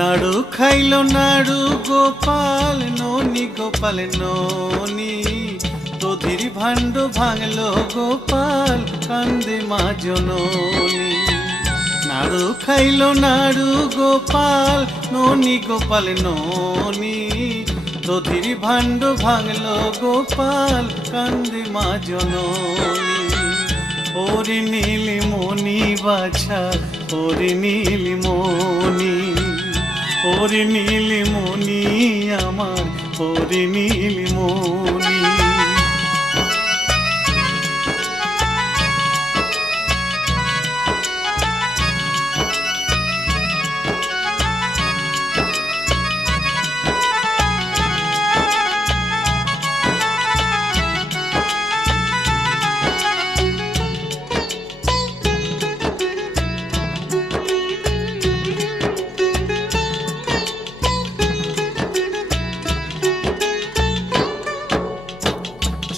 নাড়ু খাইল নাড়ু গোপাল ননি গোপাল ননি দধির ভাণ্ড ভাঙলো গোপাল কান্দে মা জননী। নাড়ু খাইল নাড়ু গোপাল ননি গোপাল ননি দধির ভাণ্ড ভাঙলো গোপাল কান্দে মা জননী। ওরে নীলমণি বাছা ওরে নীলমণি, ওরে নীলমণি আমার ওরে নীলমণি।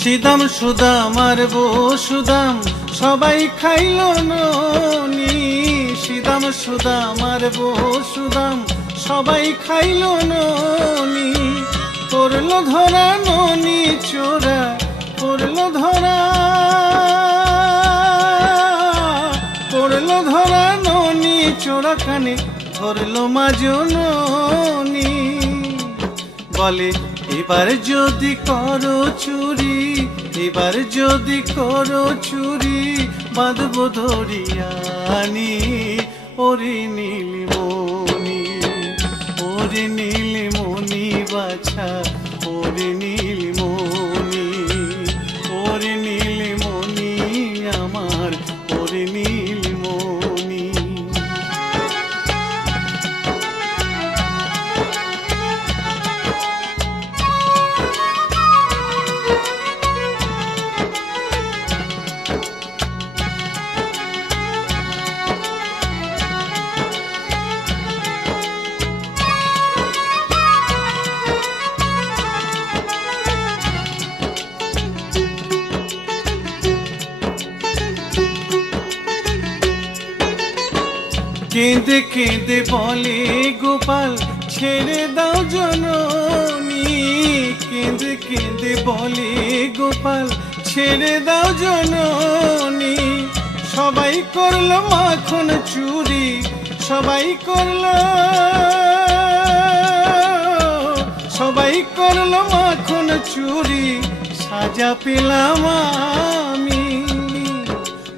সিদাম সুদাম আর বসুদাম সবাই খাইল ননি, সিদাম সুদাম আর বসুদাম সবাই খাইল ননি। পড়ল ধরা ননি চোরা পড়ল ধরা, পড়ল ধরা ননি চোরা কানে ধরল মা জননী। বলে এবার যদি করো চুরি, এবার যদি করো চুরি বাঁধব ধরিয়ানি। ওরে নীলমণি, ওরে নীলমণি বাছা ওরে নীলমণি, ওরে নীলমণি আমার ওরে নীলমণি। কেঁদে কেঁদে বলে গোপাল ছেড়ে দাও জননী, কেঁদে কেঁদে বলে গোপাল ছেড়ে দাও জননী। সবাই করলো মাখন চুরি, সবাই করলো, সবাই করলো মাখন চুরি সাজা পেলাম আমি।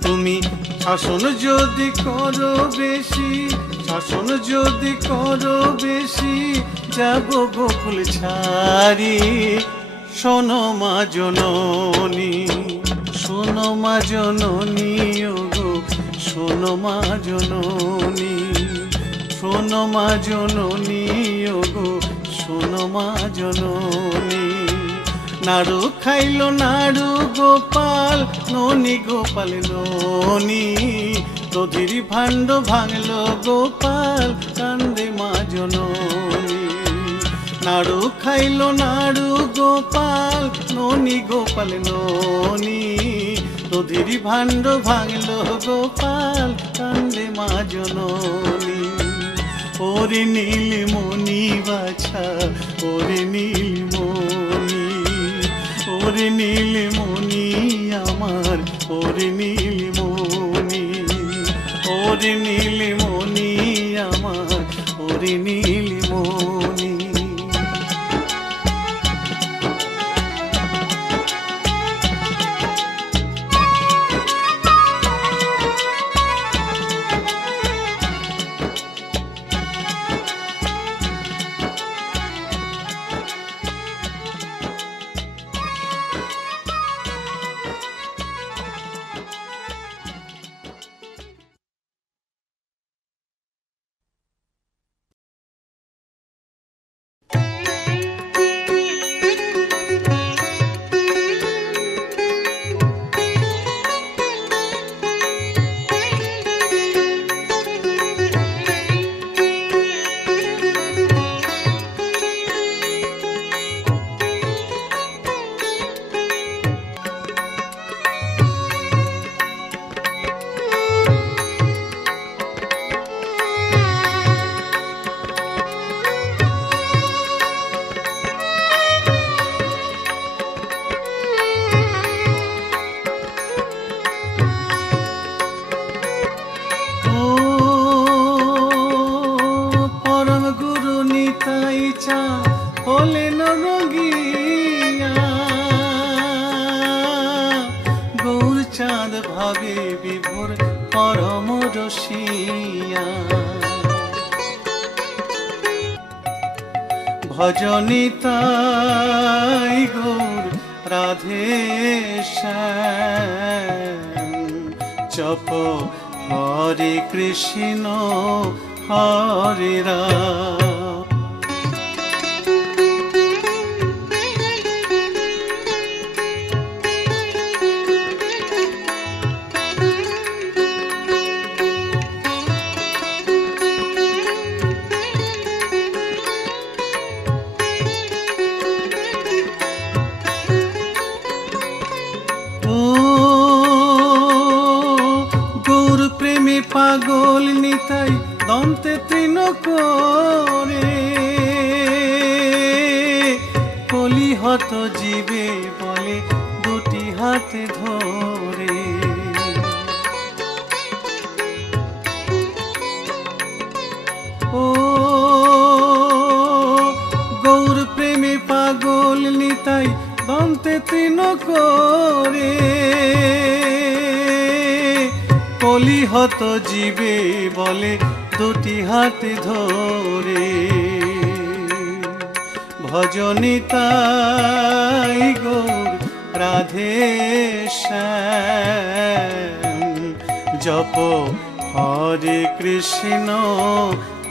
তুমি শাসন যদি করো বেশি, শাসন যদি করো বেশি যাব গোকুল ছাড়ি। শোনো মা জননী, শোনো মা জননী ওগো শোনো মা জননী, শোনো মা জননী ওগো শোনো মা জননী। নাড়ু খাইল নাড়ু গোপাল ননি গোপাল ননি দধির ভাণ্ড ভাঙলো গোপাল কান্দে মা জননী। নাড়ু খাইল নাড়ু গোপাল ননি গোপাল ননি দধির ভাণ্ড ভাঙলো গোপাল কান্দে মা জননী। ওরে নীলমণি বাছা ওরে নীলমণি, ওরে নীলমণি আমার ওরে নীলমণি, ওরে নীলমণি আমার ওরে নীলমণি। ভজনিতাই গৌর রাধে শ্যাম জপ হরে কৃষ্ণ হরে রাম। পাগল নিতাই দন্তে তৃণ করে কলিহত জীবে বলে দুটি হাতে ধরে। ও গৌর প্রেমে পাগল নিতাই দন্তে তৃণ করে কলিহত জীবে বলে দুটি হাতে ধরে। ভজনিতাই গৌর রাধে শ্যাম জপ হরে কৃষ্ণ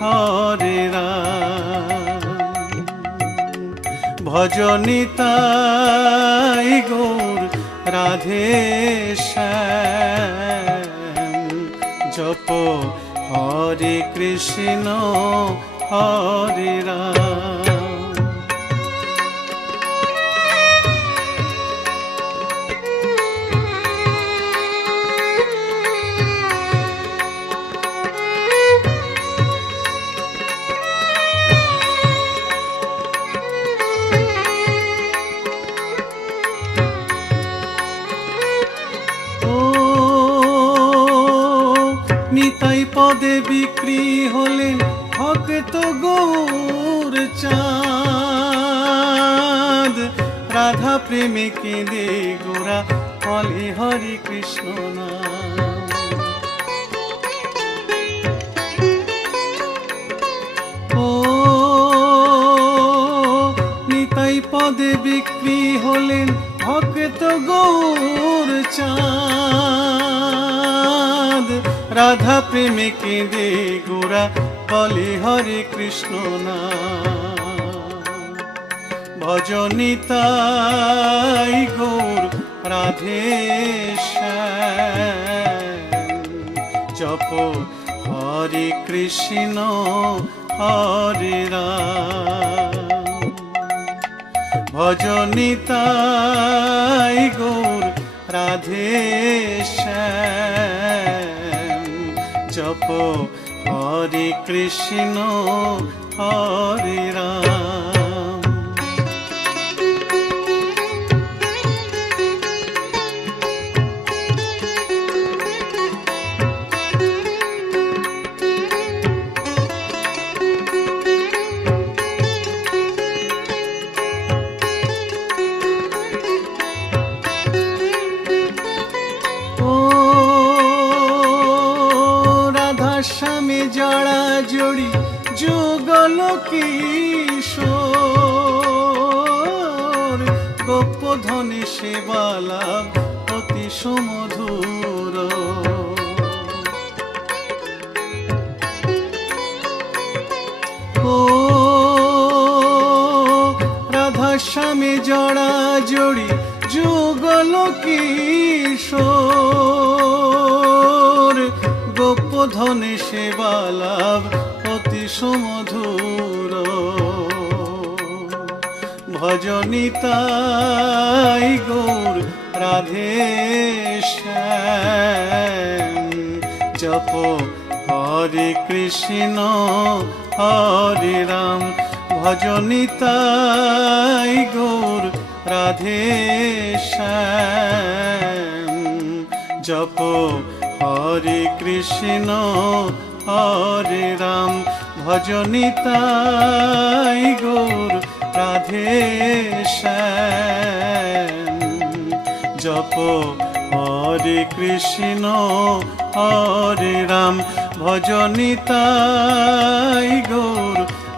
হরে রাম। ভজনিতাই গৌর রাধে শ্যাম জপ হরে কৃষ্ণ হরে রাম। নিতাই পদে বিক্রি হলেন ভক্ত গৌর চাঁদ রাধা প্রেমে কেঁদে গোরা বলে হরে কৃষ্ণ নাম। ও নিতাই পদে বিক্রি হলেন ভক্ত গৌর চাঁদ রাধা প্রেমে কেঁদে গোরা বলে হরে কৃষ্ণ নাম। ভজনিতাই গৌর রাধে শ্যাম জপ হরে কৃষ্ণ হরে রাম। ভজনিতাই গৌর রাধে শ্যাম জপ হরে কৃষ্ণ হরে রাম। স্বামী জড়া জড়ি যুগল কিশোর গোপধনে সেবা লাভ অতি সুমধুর। ও রাধা স্বামী জড়া জড়ি যুগল কিশোর গোপধনে সেবা লাভ অতি সুমধুর। ভজনিতাই গৌর রাধে শ্যাম জপ হরে কৃষ্ণ হরে রাম। ভজনিতাই গৌর রাধে শ্যাম জপ হরে কৃষ্ণ হরে রাম। ভজনিতাই গৌর রাধে শ্যাম জপ হরে কৃষ্ণ হরে রাম। ভজনিতাই গৌর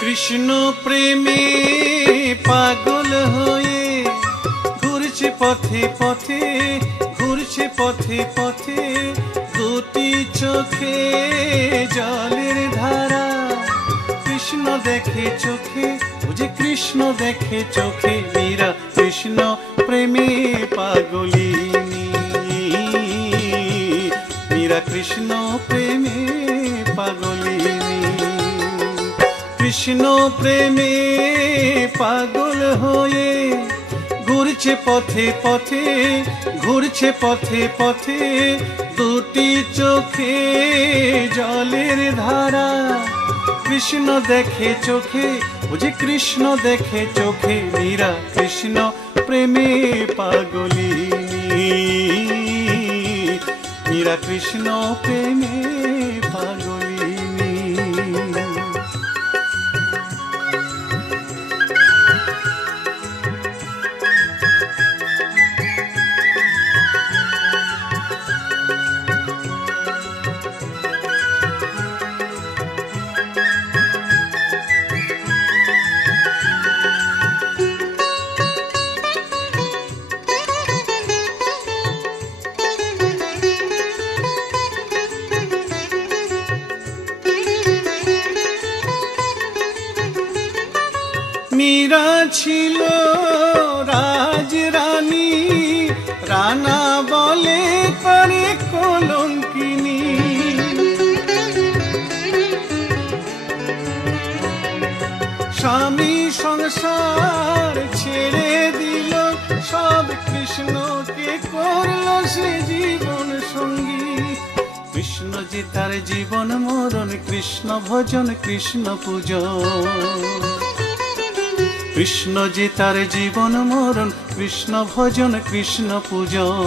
কৃষ্ণ প্রেমে পাগল হয়ে ঘুরছে পথে পথে, ঘুরছে পথে পথে, দুটি চোখে জলের ধারা। কৃষ্ণ দেখে চোখে, বুঝে কৃষ্ণ দেখে চোখে, মীরা কৃষ্ণ প্রেমে পাগলিনী। মীরা কৃষ্ণ প্রেমে পাগলিনী। কৃষ্ণ প্রেমে পাগল হয়ে ঘুরছে পথে পথে, ঘুরছে পথে পথে, দুটি চোখে জলের ধারা। কৃষ্ণ দেখে চোখে, বুঝে কৃষ্ণ দেখে চোখে, মীরা কৃষ্ণ প্রেমে পাগলিনী। মীরা কৃষ্ণ প্রেমে পাগলিনী। মীরা ছিল রাজরানী, রানা বলে করে কলঙ্কিনী। স্বামী সংসার ছেড়ে দিল সব, কৃষ্ণকে করলো সে জীবন সঙ্গী। কৃষ্ণ যে তার জীবন মরণ, কৃষ্ণ ভজন কৃষ্ণ পূজন। কৃষ্ণ যে তার জীবন মরণ, কৃষ্ণ ভজন কৃষ্ণ পূজন।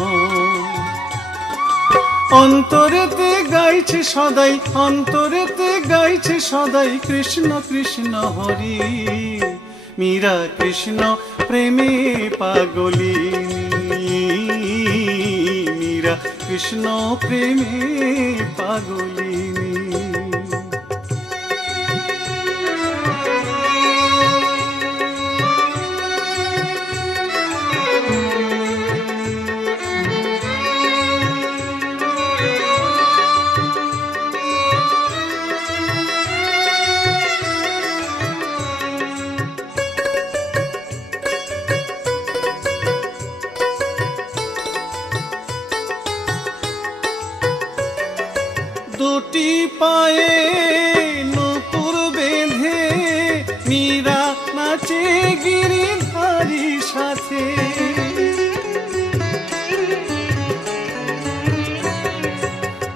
অন্তরেতে গাইছে সদাই, অন্তরেতে গাইছে সদাই, কৃষ্ণ কৃষ্ণ হরি। মীরা কৃষ্ণ প্রেমে পাগলিনী। মীরা কৃষ্ণ প্রেমে পাগলিনী। দুটি পায়ে নূপুর বেঁধে মীরা নাচে গিরিধারী সাথে।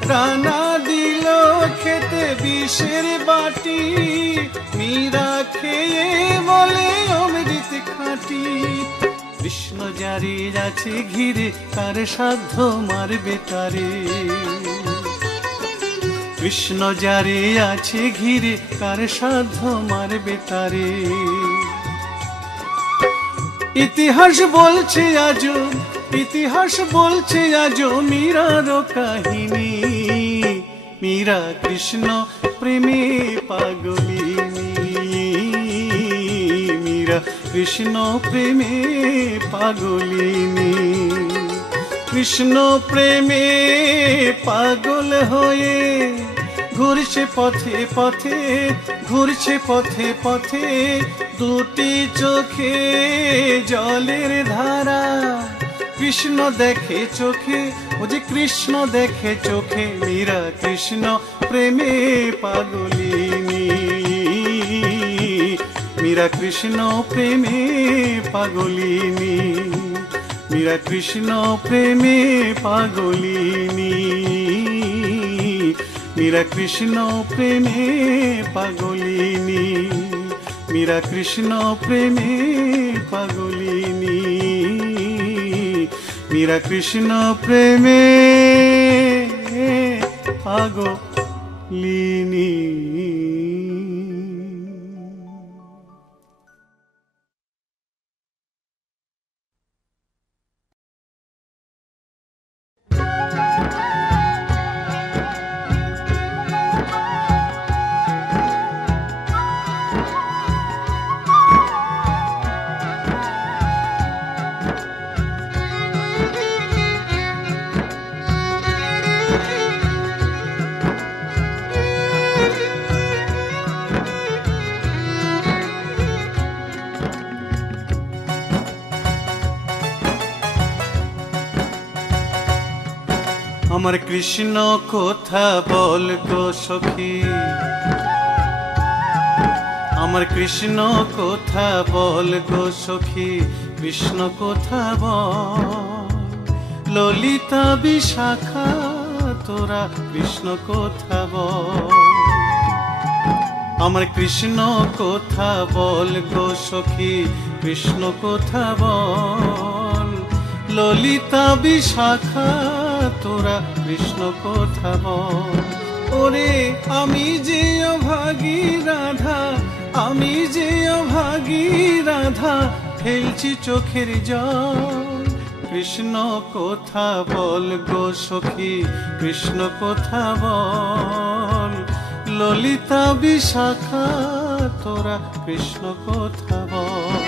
রানা দিল খেতে বিষের বাটি, মীরা খেয়ে বলে অমৃত খাঁটি। কৃষ্ণ জারি আছে ঘিরে, তার সাধ্য মারবে তারে। কৃষ্ণ যারে আছে ঘিরে, কার সাধ্য মারবে তারে। ইতিহাস বলছে আজো, ইতিহাস বলছে আজো মীরার কাহিনী। মীরা কৃষ্ণ প্রেমে পাগলিনী। মীরা কৃষ্ণ প্রেমে পাগলিনী। কৃষ্ণ প্রেমে পাগল হয়ে ঘুরছে পথে পথে, ঘুরছে পথে পথে, দুটি চোখে জলের ধারা। কৃষ্ণ দেখে চোখে, ও যে কৃষ্ণ দেখে চোখে, মীরা কৃষ্ণ প্রেমে পাগলিনী, মীরা কৃষ্ণ প্রেমে পাগলিনী, মীরা কৃষ্ণ প্রেমে পাগলিনী, মীরা কৃষ্ণ প্রেমে পাগলিনী, মীরা কৃষ্ণ প্রেমে পাগলিনী, মীরা কৃষ্ণ প্রেমে পাগলিনী। আমার কৃষ্ণ কথা বল গো সখী, আমার কৃষ্ণ কথা বল গো সখী, কৃষ্ণ কথা বল। ললিতা বিশাখা তোরা কৃষ্ণ কথা বল, আমার কৃষ্ণ কথা বল গো সখী, কৃষ্ণ কথা বল। ললিতা বিশাখা তোরা কৃষ্ণ কথা বল। ওরে আমি যে অভাগী রাধা, আমি যে অভাগী রাধা, ফেলছি চোখের জল। কৃষ্ণ কথা বল গো সখী, কৃষ্ণ কথা বল। ললিতা বিশাখা তোরা কৃষ্ণ কথা বল।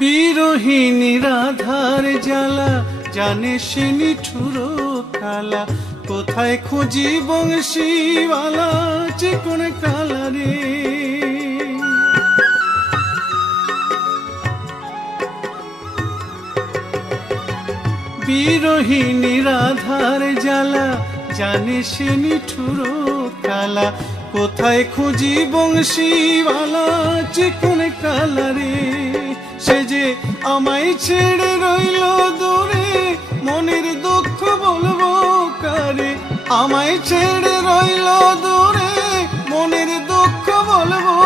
বিরোহিনী রাধার জ্বালা, জানে সে নিঠুর কালা। কোথায় খুঁজি বংশীওয়ালা, চিকন কালা রে। বিরোহিনী রাধার জ্বালা, জানে সে নিঠুর কালা। কোথায় খুঁজি বংশীওয়ালা, চিকন কালা রে। সে যে আমায় ছেড়ে রইল দূরে, মনের দুঃখ বলবো কারে। আমায় ছেড়ে রইল দূরে, মনের দুঃখ বলবো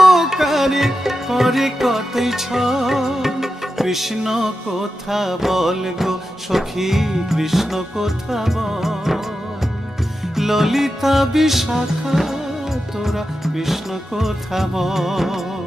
কারে। করে কতই ছল, কৃষ্ণ কথা বল গো সখী, কৃষ্ণ কথা বল। ললিতা বিশাখা তোরা কৃষ্ণ কথা বল।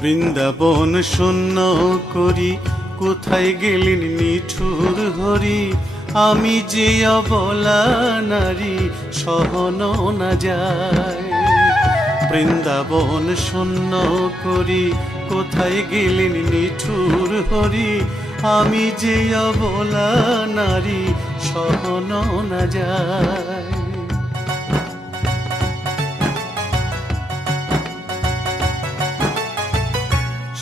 বৃন্দাবন শূন্য করি, কোথায় গেলেন নিঠুর হরি। আমি যে অবলা নারী, সহনো না যায়। বৃন্দাবন শূন্য করি, কোথায় গেলেন নিঠুর হরি। আমি যে অবলা নারী, সহনো না যায়।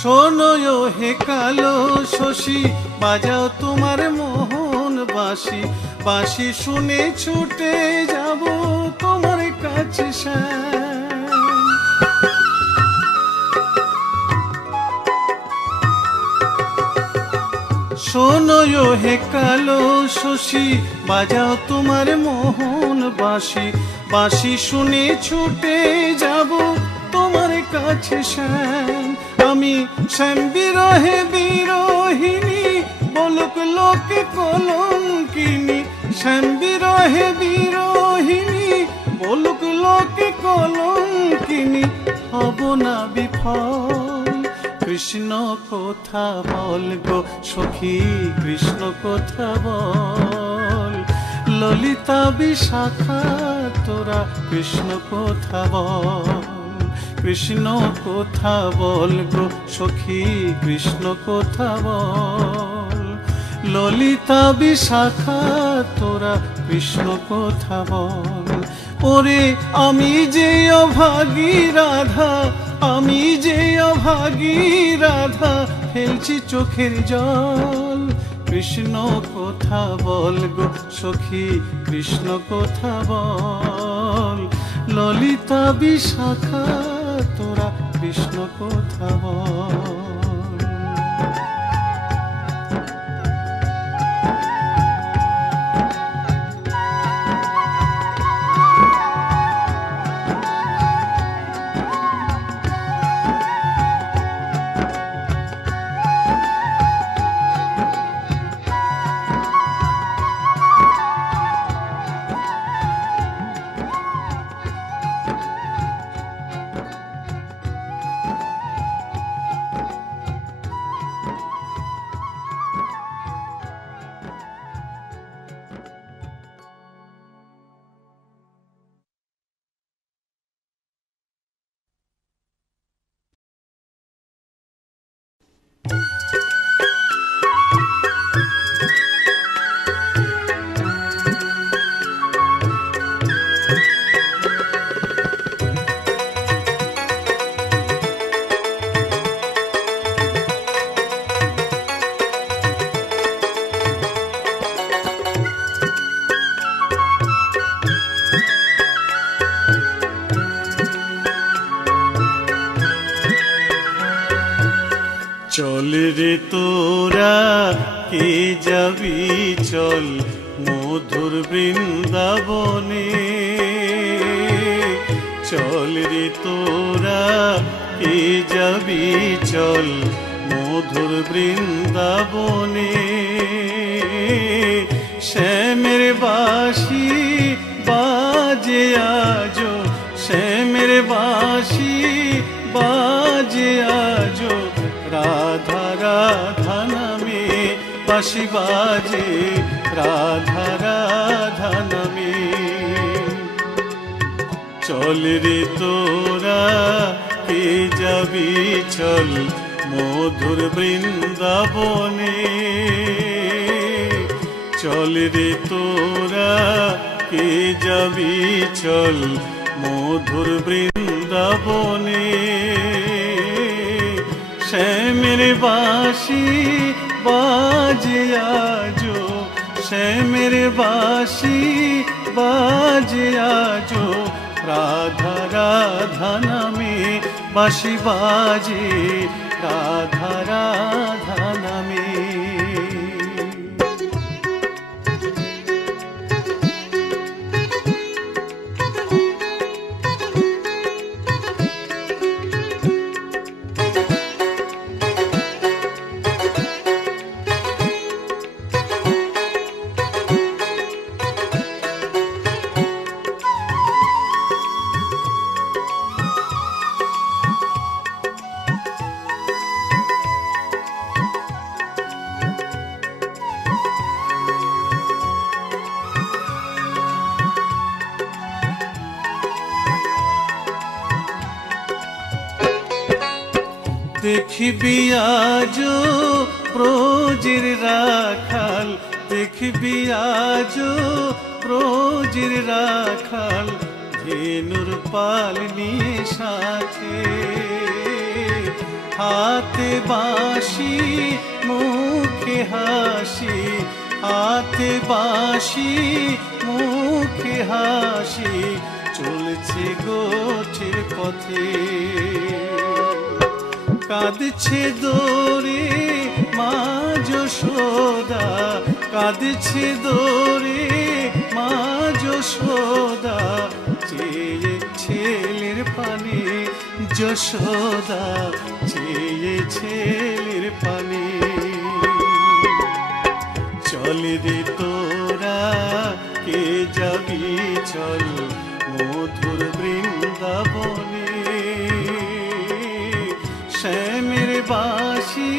শোনো হে কালো শশী, বাজাও তোমার মোহন বাঁশি। বাঁশি শুনে ছুটে যাব তোমার কাছে শ্যাম। শোনো হে কালো শশী, বাজাও তোমার মোহন বাঁশি। বাঁশি শুনে ছুটে যাব তোমার কাছে শ্যাম। আমি শ্যাম বিরহে বিরহিনী, বলুক লোকে কলঙ্কিনী। শ্যাম বিরহে বিরহিনী, বলুক লোকে কলঙ্কিনী। হব না বিফল, কৃষ্ণ কথা বল গো সখী, কৃষ্ণ কথা বল। ললিতা বিশাখা তোরা কৃষ্ণ কথা বল, কৃষ্ণ কথা বল গো সখী, কৃষ্ণ কথা বল। ললিতা বিশাখা তোরা কৃষ্ণ কথা বল। ওরে আমি যে অভাগী রাধা, আমি যে অভাগী রাধা, ফেলছি চোখের জল। কৃষ্ণ কথা বল গো সখী, কৃষ্ণ কথা বল। ললিতা বিশাখা তোরা কৃষ্ণ কথা বল। চল রে তোরা কে যাবি চল মধুর বৃন্দাবনে। চল রে তোরা কে যাবি চল মধুর বৃন্দাবনে। শ্যামের বাঁশি বাজে আজো, শ্যামের বাঁশি বাজে আজো। রাধা রাধা নামে বাঁশি বাজে, রাধা রাধা নামে। চল রে তোরা কে যাবি চল মধুর বৃন্দাবনে। চল রে তোরা কে যাবি চল মধুর বৃন্দাবনে। শ্যামের বাঁশি বাজে আজো, শ্যামের বাঁশি বাজে আজো। রাধা রাধা নামে বাঁশি বাজে, রাধা রাধা নামে। দেখবি আজো ব্রজের রাখাল, দেখবি আজো ব্রজের রাখাল। ধেনুর পাল নিয়ে সাথে, হাতে বাঁশি মুখে হাসি, হাতে বাঁশি মুখে হাসি। চলছে গোছের পথে, কাঁদছে দোরে মা যশোদা, কাঁদছে দোরে মা যশোদা। চেয়ে ছেলের পানে, যশোদা চেয়ে ছেলের পানে। চলে রে তোরা কে যাবি চল মধুর বৃন্দাবনে, শ্যামের বাঁশি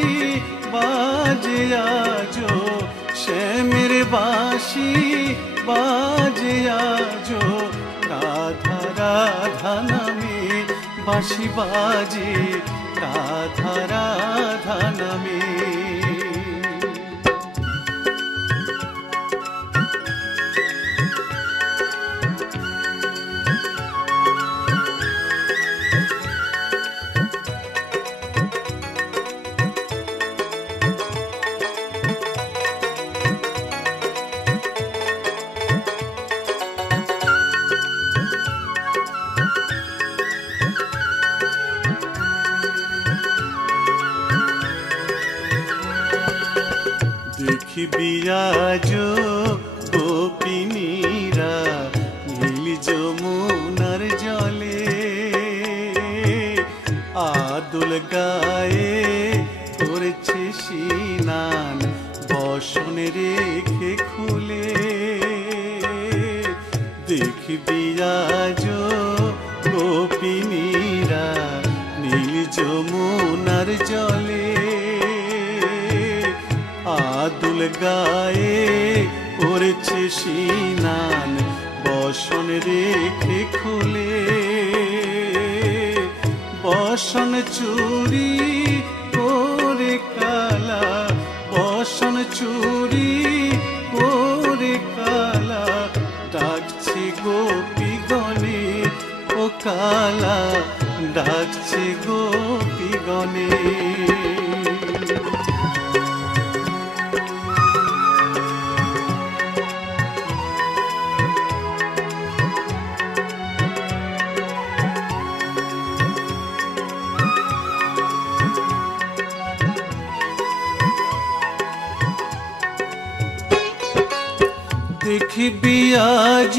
বাজে আজো, শ্যামের বাঁশি বাজে আজো, রাধা রাধা নামে বাঁশি বাজে, রাধা রাধা নামে। দেখবি আজ গোপিনীরা নীল যমুনার জলে, আদুল গায়ে করেছে স্নান বসন রেখে খুলে। দেখবি আজ গোপিনীরা নীল যমুনার জলে, আদুল গায়ে করেছে স্নান বসন রেখে খুলে। বসন চুরি করে কালা, বসন চুরি করে কালা, ডাকছে গোপীগণে ও কালা, ডাকছে গোপীগণে। দেখবি আজ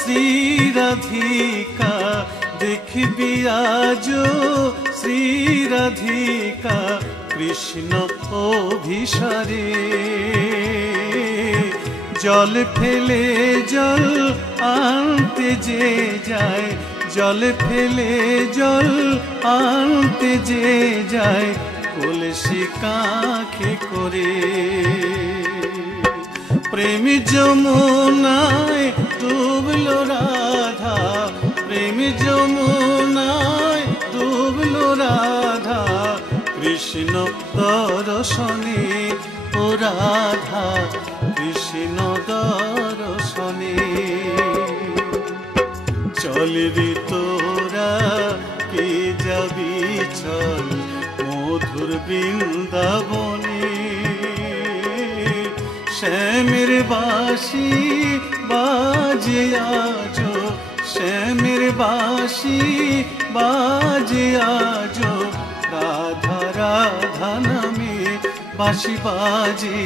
শ্রী রাধিকা, দেখবি আজ শ্রী রাধিকা কৃষ্ণ অভিসারে। জল ফেলে জল আনতে যে যায়, জল ফেলে জল আনতে যে যায়, কলসি কাঁখে করে। প্রেম যমুনায় ডুবলো রাধা, প্রেম যমুনায় ডুবলো রাধা, কৃষ্ণ দর্শনে ও রাধা, কৃষ্ণ দর্শনে। চল রে তোরা কে যাবি চল মধুর বৃন্দাবনে, শ্যামের বাঁশি বাজে আজো, শ্যামের বাঁশি বাজে আজো, রাধা রাধা নামে বাঁশি বাজে,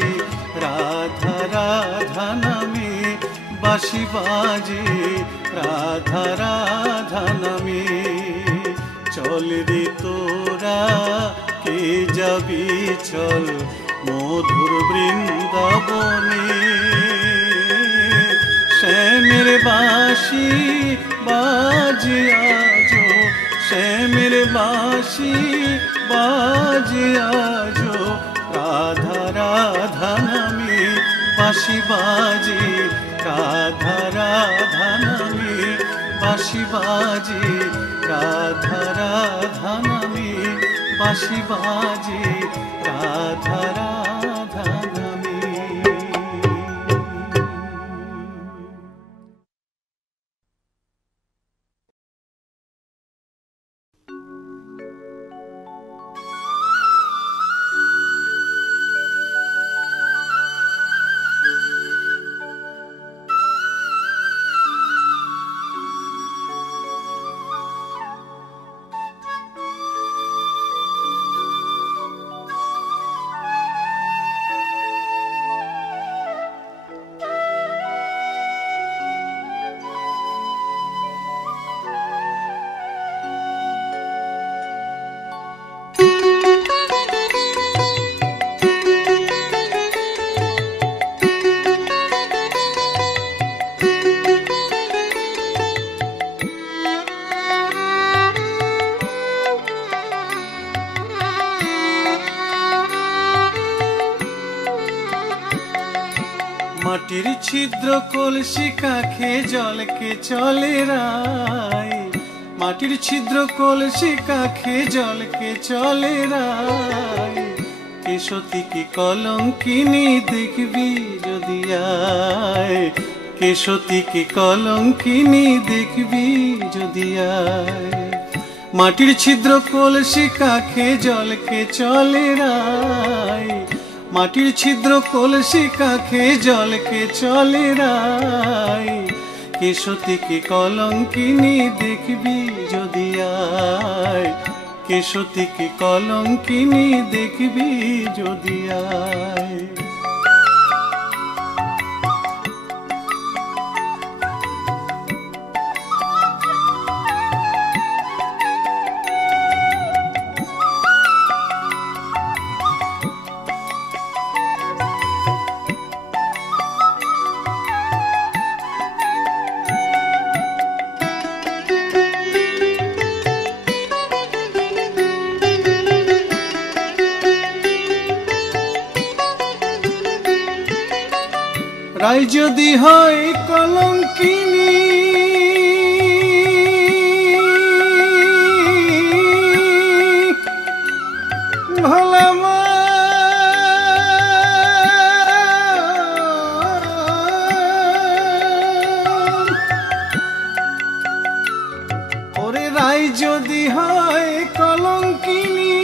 রাধা রাধা নামে বাঁশি বাজে, রাধা রাধা নামে। চল রে তোরা কে যাবি চল মধুর বৃন্দাবনে, শ্যামের বাঁশি বাজে আজো, শ্যামের বাঁশি বাজে আজো, রাধা রাধা নামে বাঁশি বাজে, রাধা রাধা নামে বাঁশি বাজে, রাধা রাধা নামে বাঁশি বাজে, রাধা রাধা নামে। মাটির ছিদ্র কলসি কাখে জলকে চলে রায়, মাটির ছিদ্র কলসি কাখে জলকে চলে রায়। কে সতী কি কলঙ্কিনী দেখবি যদি আয়, কে সতী কি কলঙ্কিনী দেখবি যদি আয়। মাটির ছিদ্র কলসি কাখে জলকে চলে রায়, মাটির ছিদ্র কলসি কাখে জলকে চলে রায়। কে সতী কি কলঙ্কিনী দেখবি যদি আয়, কে সতী কি কলঙ্কিনী দেখবি যদি আয়। রায় যদি হয় কলঙ্কিনী, ভোলা মা ওরে রায় যদি হয় কলঙ্কিনী,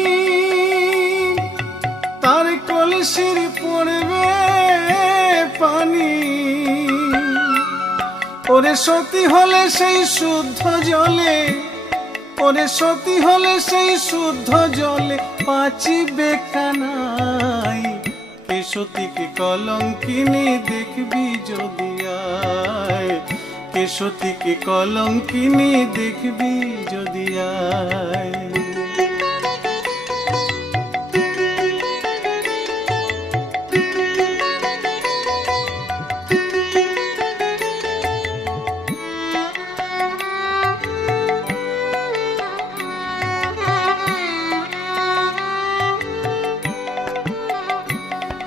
তার কলসির পড়বে পানি। ওরে সতী হলে সেই শুদ্ধ জলে, ওরে সতী হলে সেই শুদ্ধ জলে বাঁচিবে কানাই। কে সতী কি কলঙ্কিনী দেখবি যদি আয়, কে সতী কি কলঙ্কিনী দেখবি যদি আয়।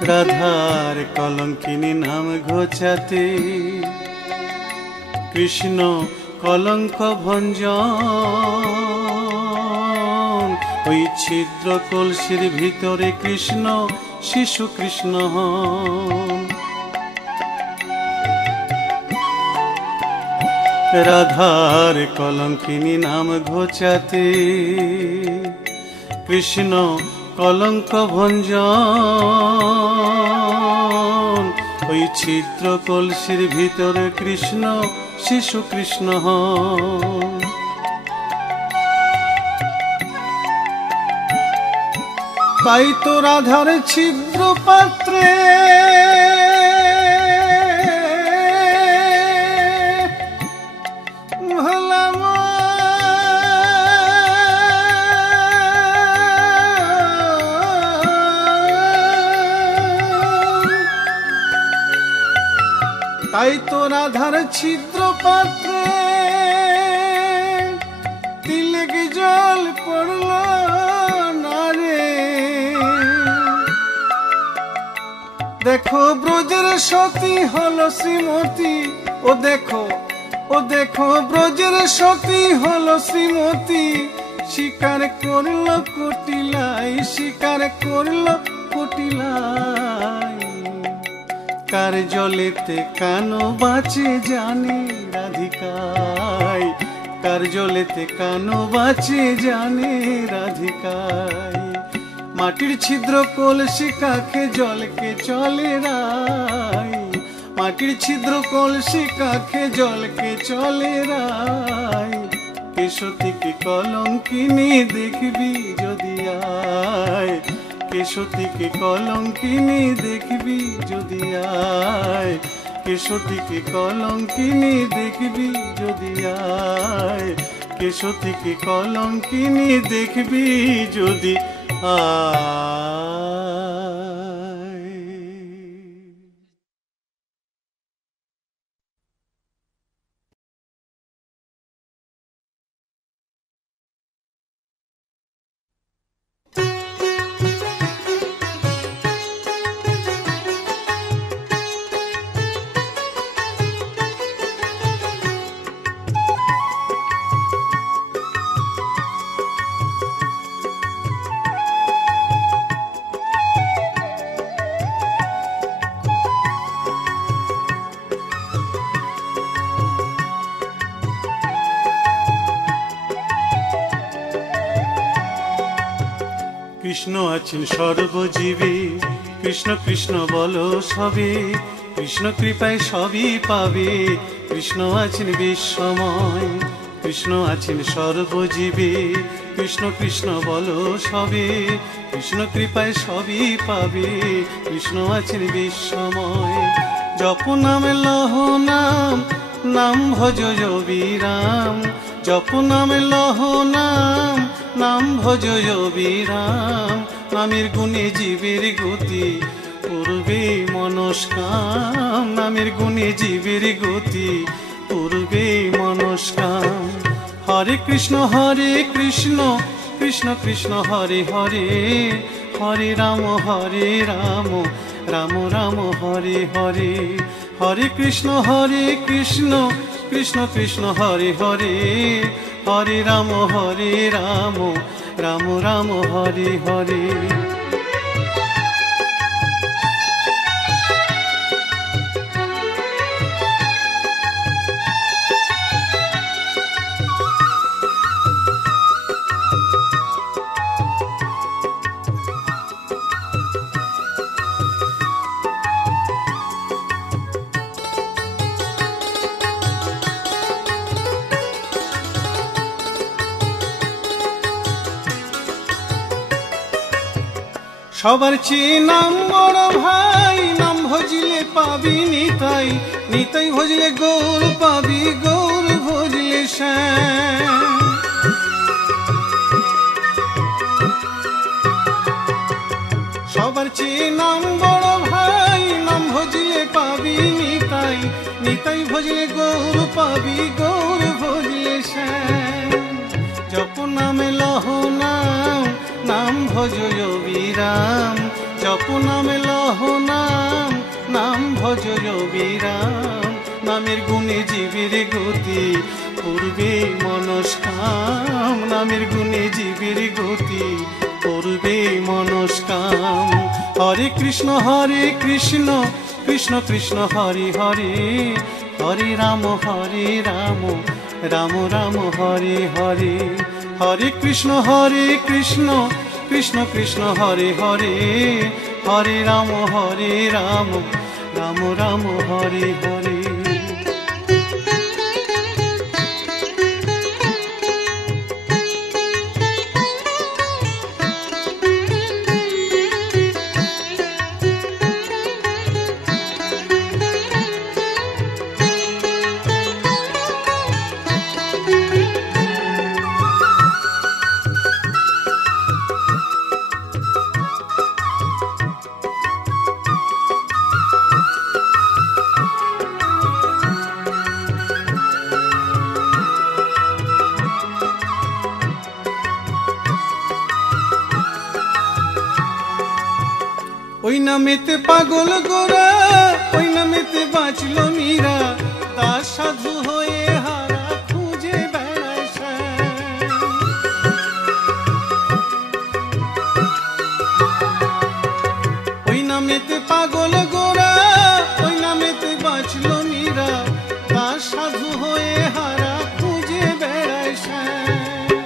রাধার কলঙ্কিনী নাম ঘোচাতে কৃষ্ণ কলঙ্ক ভঞ্জন। ওই ছিদ্র কলসির ভিতরে কৃষ্ণ শিশু কৃষ্ণ হন। রাধার কলঙ্কিনী নাম ঘোচাতে কৃষ্ণ কলঙ্ক ভঞ্জন। ওই ছিদ্র কলসির ভিতরে কৃষ্ণ শিশু কৃষ্ণ হন। তাই তো রাধার ছিদ্র পাত্রে তাই তো রাধার ছিদ্র পাত্রে তিলক জল পড়ল না রে। দেখো ব্রজের সতী হলো শ্রীমতী, ও দেখো, ও দেখো ব্রজের সতী হলো শ্রীমতী। স্বীকার করল কটিলাই, স্বীকার করল কটিলাই। কার জলেতে কানো বাঁচে জানে রাধিকায়, কার জলেতে কানো বাঁচে জানে রাধিকায়। মাটির ছিদ্র কলসি কাখে জলকে চলে রায়, মাটির ছিদ্র কলসি কাখে জলকে চলে রায়। কে সতী কি কলঙ্কিনী দেখবি যদি আয়, কে সতী কি কলঙ্কিনী দেখবি যদি আয়। কে সতী কি কলঙ্কিনী দেখবি যদি আয়, কে সতী কি কলঙ্কিনী দেখবি যদি আয়। কৃষ্ণ আছেন সর্বজীবে, কৃষ্ণ কৃষ্ণ বলো সবে, কৃষ্ণ কৃপায় সবই পাবে। কৃষ্ণ আছেন বিশ্বময়, কৃষ্ণ আছেন সর্বজীবে, কৃষ্ণ কৃষ্ণ বলো সবে, কৃষ্ণ কৃপায় সবই পাবে। কৃষ্ণ আছেন বিশ্বময়। জপ নাম লহ নাম, নাম ভজ বিরাম। জপ নাম লহ নাম, নাম ভজ বিরাম। নামের গুণে জীবের গতি, পূর্বে মনস্কাম। নামের গুণে জীবের গতি, পূর্বে মনস্কাম। হরে কৃষ্ণ কৃষ্ণ কৃষ্ণ হরে হরে, হরে রাম রাম রাম হরে হরে। হরে কৃষ্ণ কৃষ্ণ কৃষ্ণ হরে হরে, হরে রাম রাম রাম হরে হরে। সবার চেয়ে নাম বড় ভাই, নাম ভজলে পাবি নিতাই, নিতাই ভজলে গৌর পাবি, গৌর ভজলে শ্যাম। সবার চেয়ে নাম বড় ভাই, নাম ভজলে পাবি নিতাই, নিতাই ভজলে গৌর পাবি, গৌর ভজলে শ্যাম। জপ নামে লহ নাম, নাম ভজ বিরাম। জপ নামে লহ নাম, নাম ভজ বিরাম। নামের গুণে জীবের গতি, পূর্বে মনস্কাম। নামের গুণে জীবের গতি, পূর্বে মনস্কাম। হরে কৃষ্ণ কৃষ্ণ কৃষ্ণ হরে হরে, হরে রাম রাম রাম হরে হরে। হরে কৃষ্ণ কৃষ্ণ কৃষ্ণ হরে হরে, হরে রাম রাম রাম হরে হরে। ওই নামেতে পাগল গোরা, ওই নামেতে বাঁচল মীরা। দাস সাধু হয়ে হারা খুঁজে বেড়ায় শ্যাম। ওই নামেতে পাগল গোরা, ওই নামেতে বাঁচল মীরা। দাস সাধু হয়ে হারা খুঁজে বেড়ায় শ্যাম।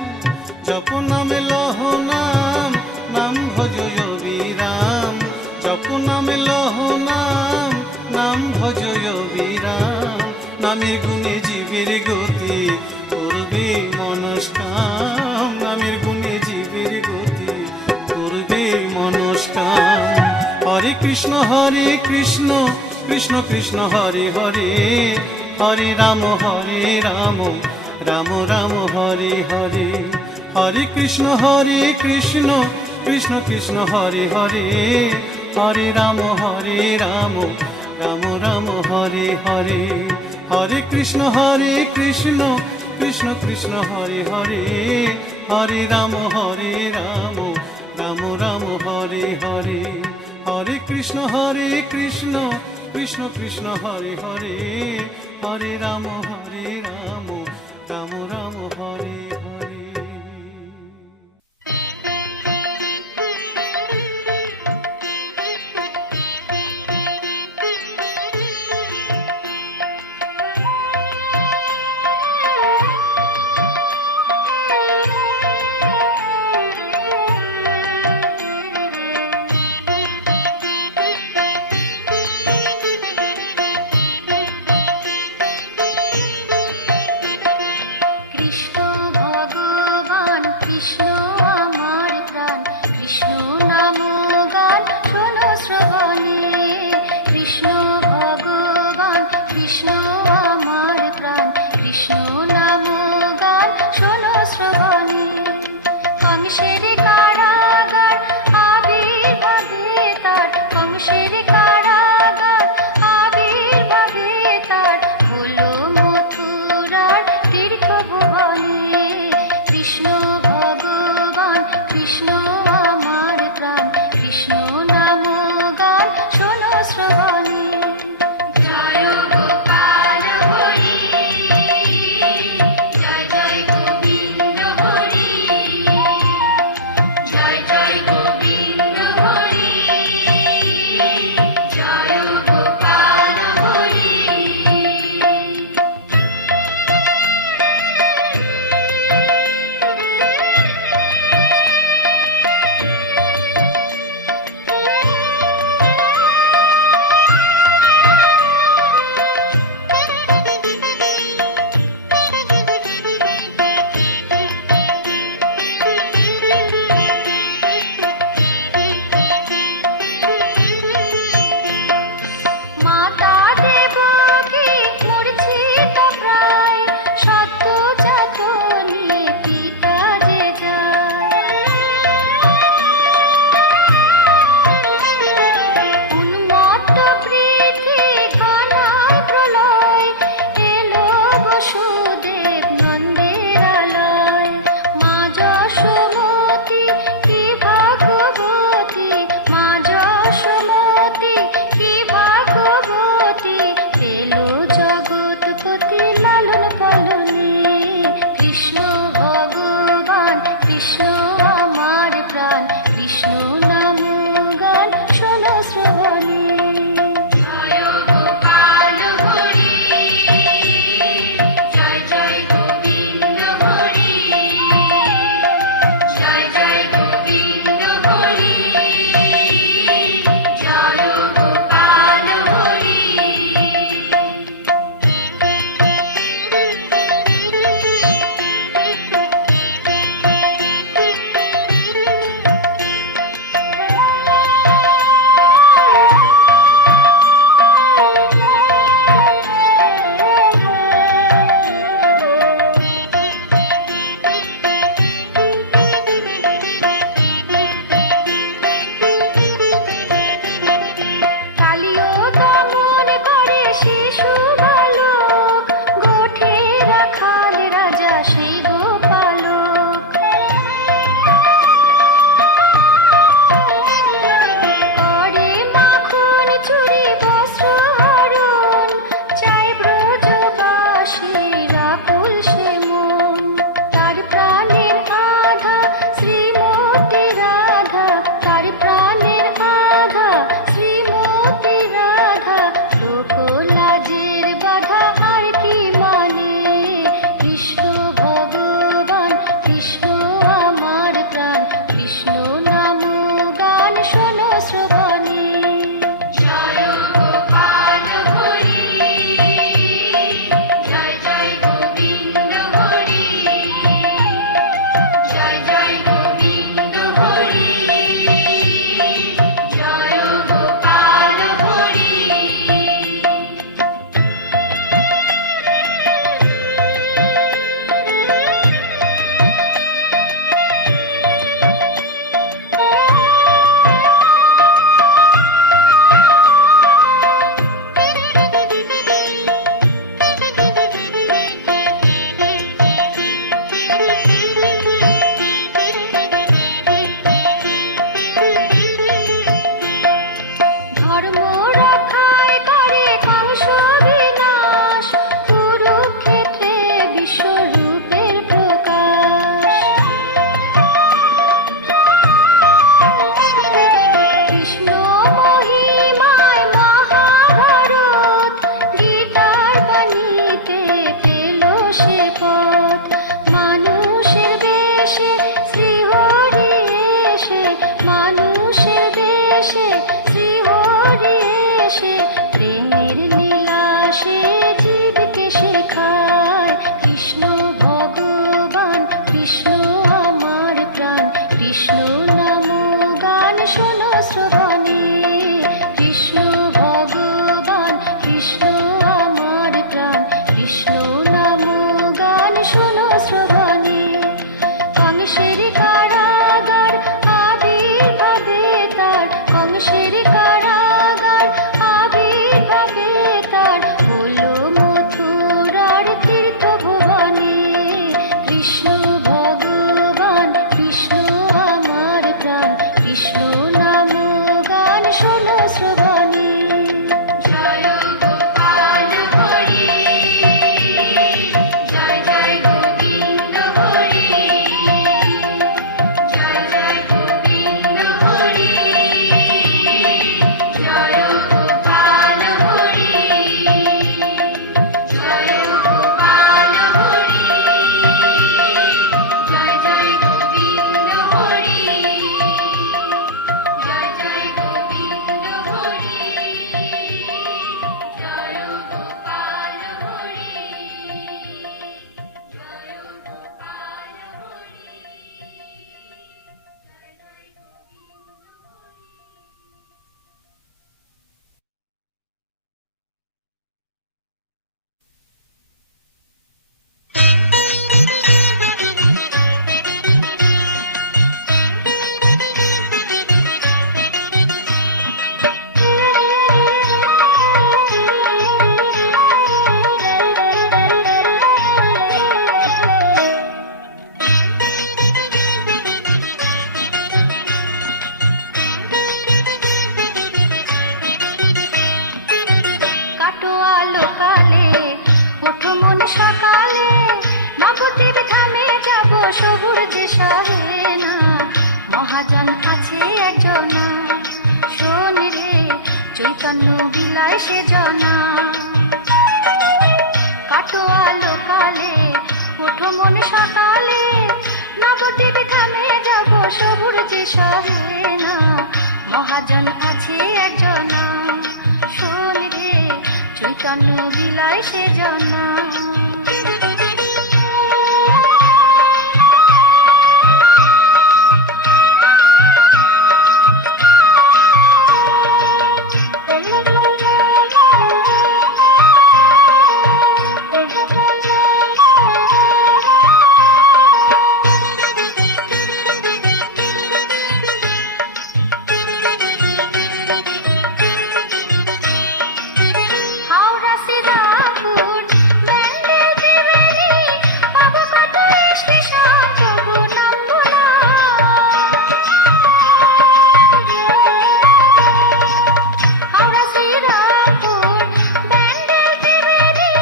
জপ নামে লহ নাম, নাম ভজ বিরাম। জপ নামে লহ নাম, নাম ভজ বিরাম। নামের গুণে জীবের গতি, পূর্বে মনস্কাম। নামের গুণে জীবের গতি, পূর্বে মনস্কাম। হরে কৃষ্ণ কৃষ্ণ কৃষ্ণ হরে হরে, হরে রাম রাম রাম হরে হরে। হরে কৃষ্ণ কৃষ্ণ কৃষ্ণ হরে হরে, হরে রাম রাম রাম হরে হরে। হরে কৃষ্ণ কৃষ্ণ কৃষ্ণ হরে হরে, হরে রাম রাম রাম হরে হরে। হরে কৃষ্ণ কৃষ্ণ কৃষ্ণ হরে হরে, হরে রাম রাম রাম হরে হরে। কৃষ্ণ নাম গান শোনো শ্রবণে, কৃষ্ণ ভগবান কৃষ্ণ আমার প্রাণ, কৃষ্ণ নাম গান শোনো শ্রবণে। কংসের কারাগার আবির্ভাবে তার, কংসের কারাগার আবির্ভাবে তার, হলো মথুরার তীর্থ ভুবনে। কৃষ্ণ ভগবান কৃষ্ণ আমার প্রাণ, কৃষ্ণ নাম গান শোনো শ্রবণে। জয় গোপাল হরি, জয় জয় গোবিন্দ হরি, জয় জয় গোবিন্দ হরি, জয় গোপাল হরি। মাতা দেবকী মূর্ছিত প্রায়, সদ্য জাত নিয়ে পিতা যে যায়। উন্মত্ত প্রীতি কানায় প্রলয়, এলো বসুদেব নন্দের আলয়। মা যশোমতী কি ভাগবতী, মা যশোমতী কি ভাগবতী, পেল জগৎপতি লালন পালনে। কৃষ্ণ ভগবান কৃষ্ণ আমার প্রাণ, কৃষ্ণ নাম গান শোনো শ্রবণে। জয় গোপাল হরি, জয় জয় গোবিন্দ হরি, জয় জয় গোবিন্দ হরি, জয় গোপাল হরি। কালিও দমন করে শিশু বালক, গোঠে রাখাল রাজা সেই গোপালক। করে মাখন চুরি বস্ত্র হরণ, চাই ব্রজবাসীর আকুল সে মন। তার প্রাণের আধা শ্রীমতী রাধা, তার প্রাণের আধা শ্রীমতী রাধা, লোকলাজের বাধা আর কি মানে। কৃষ্ণ ভগবান কৃষ্ণ আমার প্রাণ, কৃষ্ণ নাম গান শোনো শ্রবণে। জয় গোপাল হরি, জয় জয় গোবিন্দ হরি, জয় জয় গোবিন্দ হরি, জয় গোপাল হরি। ধর্ম রক্ষায় করে কংস বিনাশ, কুরুক্ষেত্রে বিশ্বরূপের প্রকাশ। কৃষ্ণ মহিমায় মহাভারত, গীতার বাণীতে পেল সে পথ। মানুষের বেশে শ্রীহরি এসে, মানুষের বেশে শ্রীহরি এসে, প্রেমের লীলা সে জীবকে শেখায়। কৃষ্ণ ভগবান কৃষ্ণ আমার প্রাণ, কৃষ্ণ নাম শোনো শ্রবণে, কৃষ্ণ ভগবান কৃষ্ণ আমার প্রাণ, কৃষ্ণ নাম গান শোনো শ্রবণে। কংসের কারাগার আবির্ভাবে তার, কংসের কারাগার আবির্ভাবে তার, হলো মথুরার তীর্থভুবনে। কৃষ্ণ ভগবান কৃষ্ণ আমার প্রাণ, কৃষ্ণ নাম গান শোনো শ্রবণে। জয় গোপাল হরি, জয় জয় গোবিন্দ হরি, জয় জয় গোবিন্দ হরি, জয় গোপাল হরি, জয় গোপাল হরি, জয় জয় গোবিন্দ হরি, জয় জয় গোবিন্দ হরি, জয় গোপাল হরি, জয় গোপাল কাটোয়ালো কালে ওঠো মন সকালে, নবদ্বীপ ধামে যাব সবুর যে সাহে না, মহাজন আছে একজনা, শোন রে চৈতন্য বিলায় সে জনা। কাটোয়ালো কালে ওঠো মন সকালে, নবদ্বীপ ধামে যাব সবুর যে সাহে না, মহাজন আছে একজনা, শোন রে চৈতন্য বিলায় সে জনা। হাওড়া শ্রীরামপুর ব্যান্ডেল ত্রিবেণী, পাবো কত স্টেশন তবু নামবো না। হাওড়া শ্রীরামপুর ব্যান্ডেল ত্রিবেণী,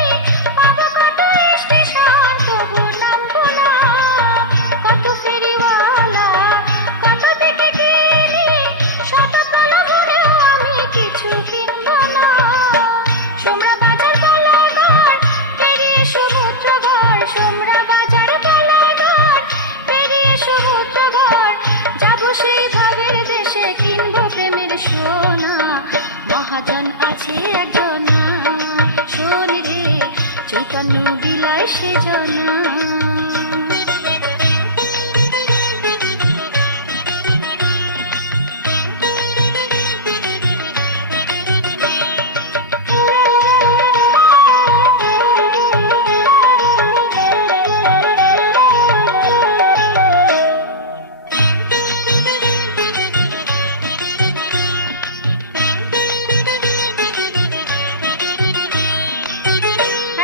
পাবো কত স্টেশন তবু নামবো না। কত ফেরিওয়ালা কত দিকে গেলি, শত প্রলোভনেও আমি কিছু কিনবো না। সোমরা বাজার বলাঘাট পেরিয়ে সমুদ্রঘর, সোমরা বাজার বলাঘাট পেরিয়ে সমুদ্রঘর, যাবো সেই ভাবের দেশে কিনবো প্রেমের সোনা, মহাজন আছে একজনা, শোন রে চৈতন্য বিলায় সে জনা।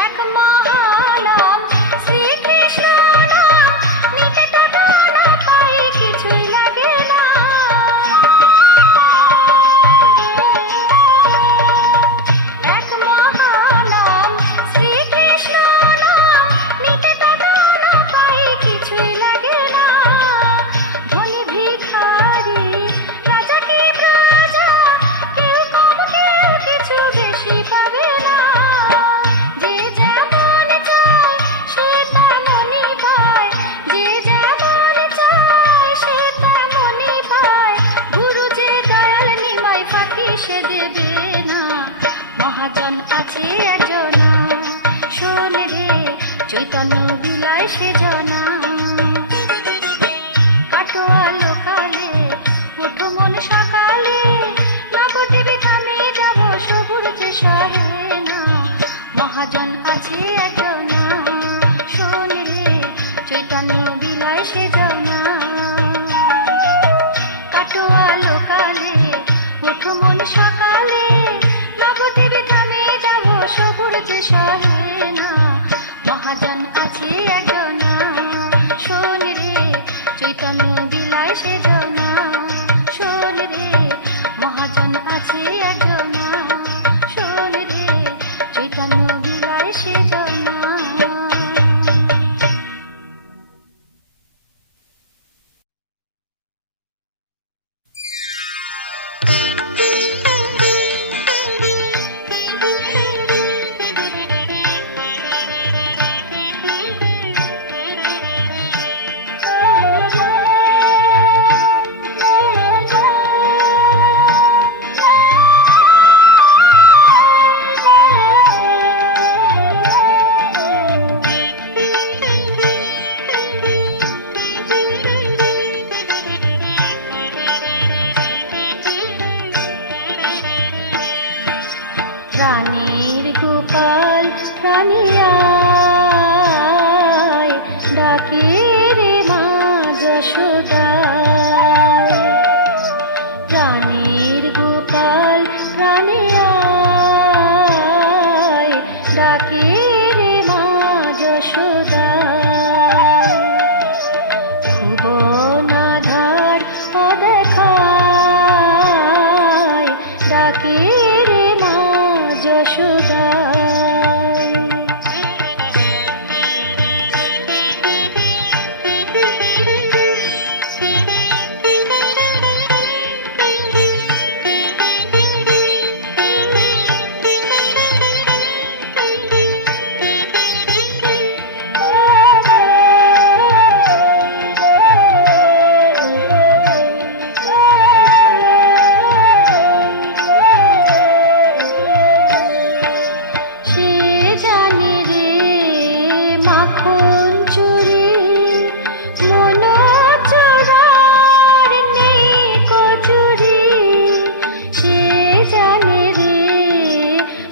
এক মহানাম শ্রীকৃষ্ণ নাম, নিতে টাকা না পাই কিছুই লাগে না। এক মহানাম শ্রীকৃষ্ণ নাম, নিতে টাকা না পাই কিছুই লাগে না। ধনী ভিখারি রাজা কি প্রজা, কেউ কম কেউ কিছু বেশি পাবে না। যে যেমন চায় সে তেমনই পায়, যে যেমন চায় সে তেমনই পায়, গুরু যে দয়াল নিমাই ফাঁকি সে দেবে না, মহাজন আছে একজনা, শোন রে চৈতন্য বিলায় সে জনা। কাটোয়ালো কালে ওঠো মন সকালে নবদ্বীপে থামে যাব সবুর যে সহে না মহাজন আছে একজনা শোন রে চৈতন্য বিলায় সে জনা কাটোয়া লোকালে ওঠো মন সকালে নবদ্বীপে থামে যাব সবুর যে সহে না মহাজন আছে একজনা শোন রে চৈতন্য বিলায় সে জনা শোন রে মহাজন আছে একজনা শোন রে চৈতন্য বিলায় সে জনা প্রাণীর গোপাল প্রাণিয়ায় ডাকে রে মা যশোদা প্রাণীর গোপাল প্রাণিয়ায় ডাকে রে মা যশোদা ভুবনাধার অদেখায় ডাকে যশোদা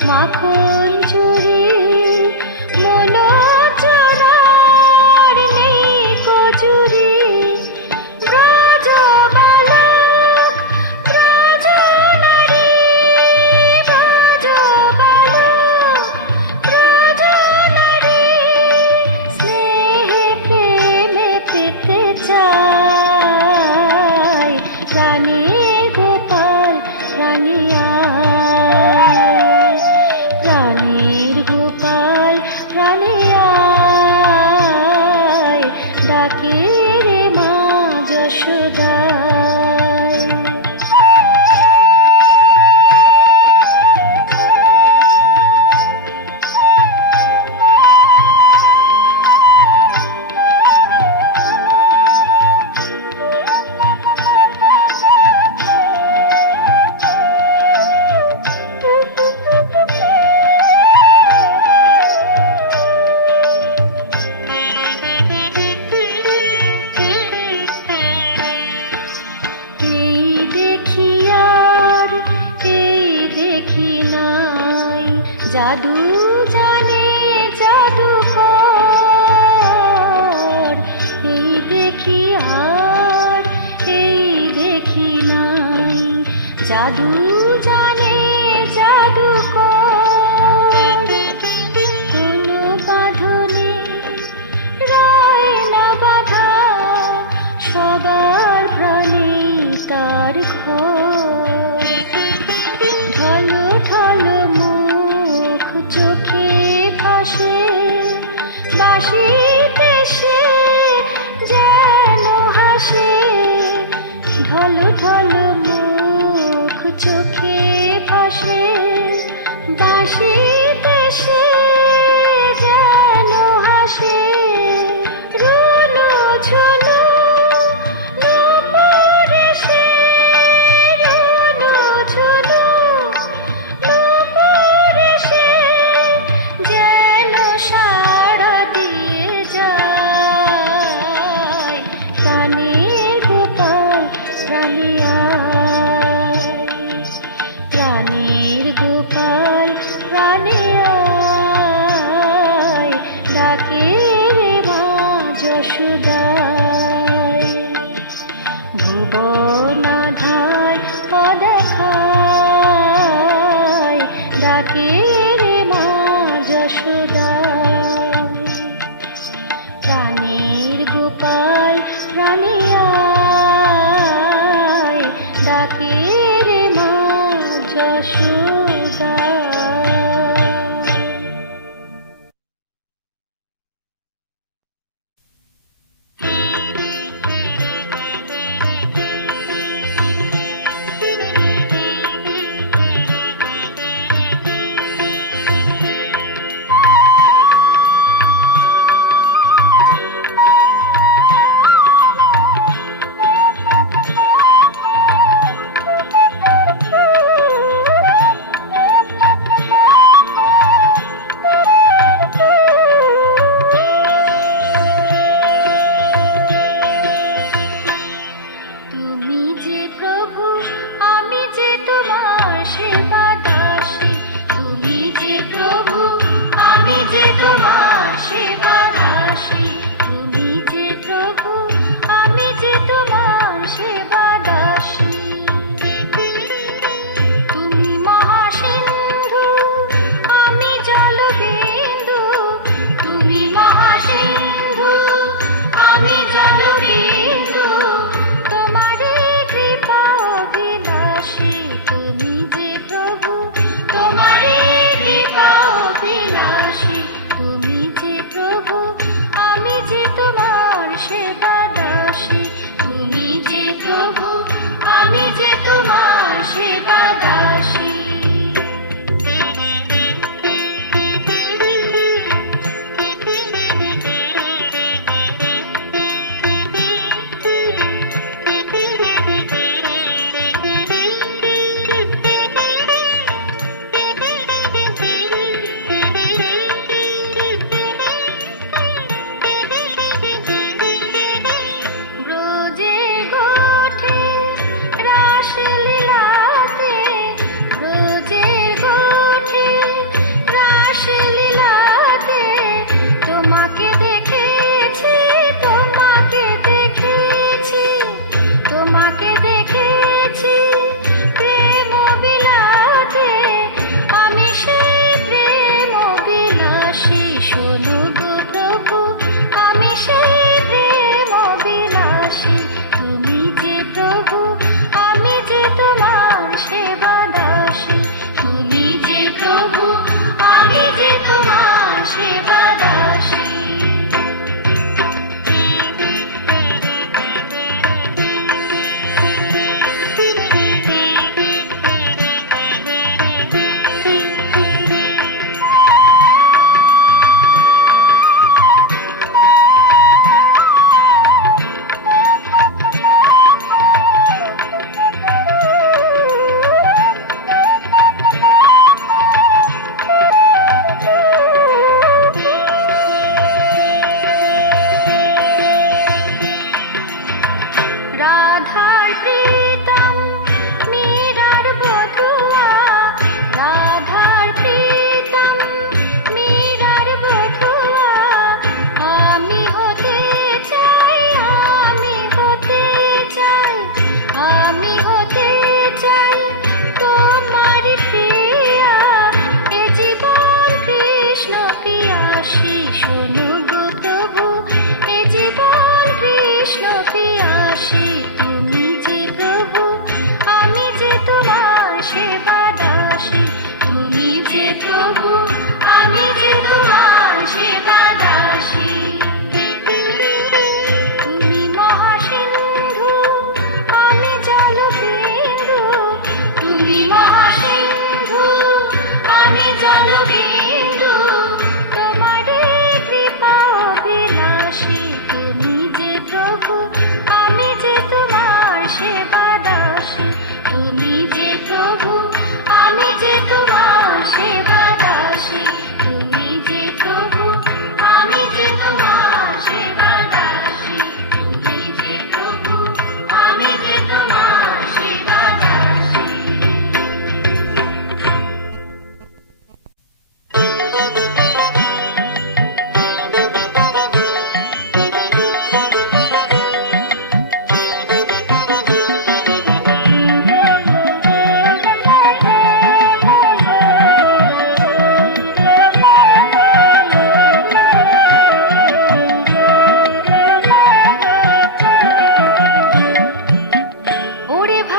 মাখন চুরি মন চোরার নেই কচুরি ব্রজ বালক ব্রজ নারী ব্রজ বালক ব্রজ নারী স্নেহে প্রেমে পেতে চায় প্রাণীর গোপাল প্রাণিয়া প্রাণীর গোপাল প্রাণিয়ায় ডাকে রে মা যশোদায় জাদু জানে জাদুকর এই দেখি আর এই দেখি নাই জাদু জানে জাদুকর কোনো বাঁধনে রয় না বাধা সবার প্রাণে তার ঘর ঢলো ঢলো চোখে ভাসে বাঁশিতে সে যেন হাসে ঢলো ঢলো মুখ চোখে ভাসে বাঁশিতে সে যেন হাসে রুনু ঝুনু নূপুরে সে রুনু ঝুনু নূপুরে সে যেন সাড়া দিয়ে যায় প্রাণীর গোপাল প্রাণিয়া ডাকে রে মা যশোদা।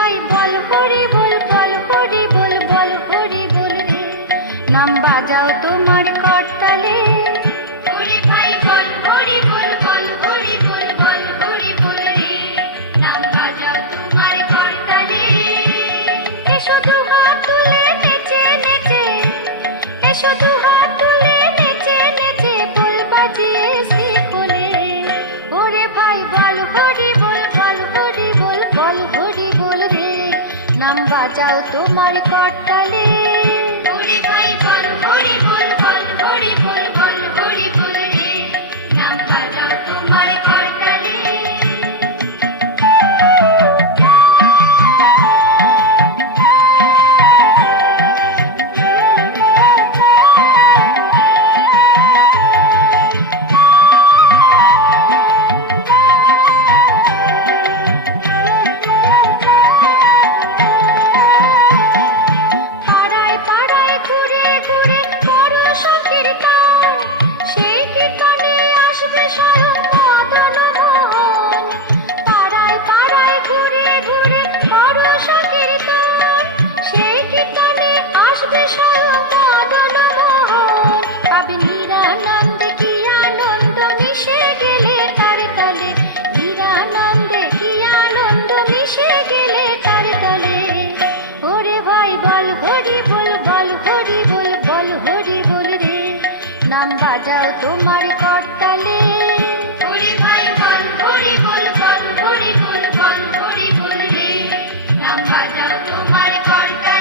ভাই বল হরি বল, বল হরি বল, বল হরি বল রে। নাম বাজাও তোমার করতালে। ওরে ভাই বল হরি বল, বল হরি বল, বল হরি বল রে। নাম বাজাও তোমার করতালে। এসো দু হাত তুলে নেচে নেচে, এসো দু হাত তুলে নেচে নেচে বল বাজিয়ে শিখলে। ওরে ভাই বল হরি বল, বল হরি বল, বল হরি বল রে। নাম বাজাও তোমার করতালে। ওরে ভাই বল হরি বল, বল হরি বল, বল হরি বল রে। নাম বাজাও তোমার করতালে। নাম বাজাও তোমার করতালে। ওরে ভাই বল হরি বল, বল হরি বল, বল হরি বল রে। নাম বাজাও তোমার করতালে।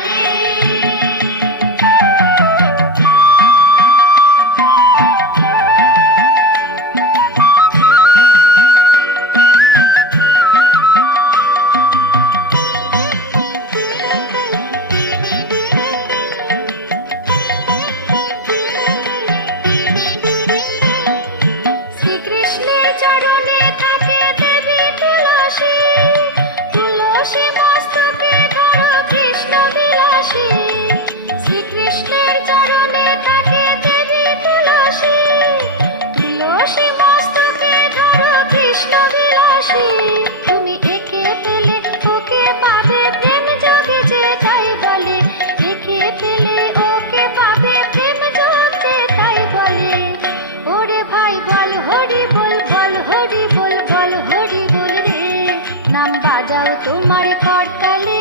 নাম বাজাও তোমার করতালে।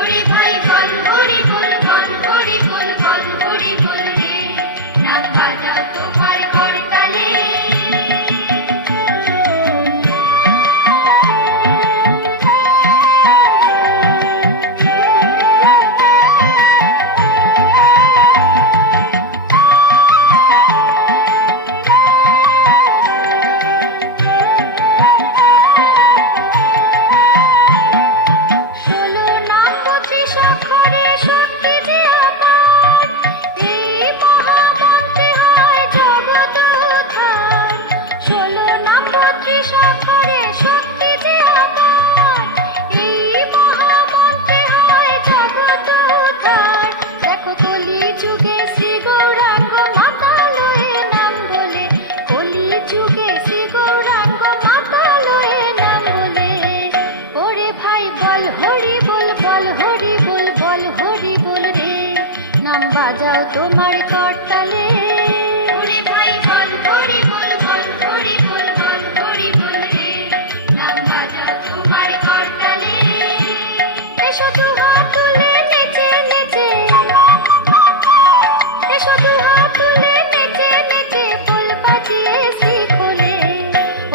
ওরে ভাই বল হরি বল, বল হরি বল, বল হরি বল রে। নাম বাজাও তোমার করতালে। নাম বাজাও তোমার করতালে। ওরে ভাই বল হরি বল, বল হরি বল, বল হরি বল রে। নাম বাজাও তোমার করতালে। এসো দু হাত তুলে নেচে নেচে, এসো দু হাত তুলে নেচে নেচে বল বাজিয়ে শিখলে।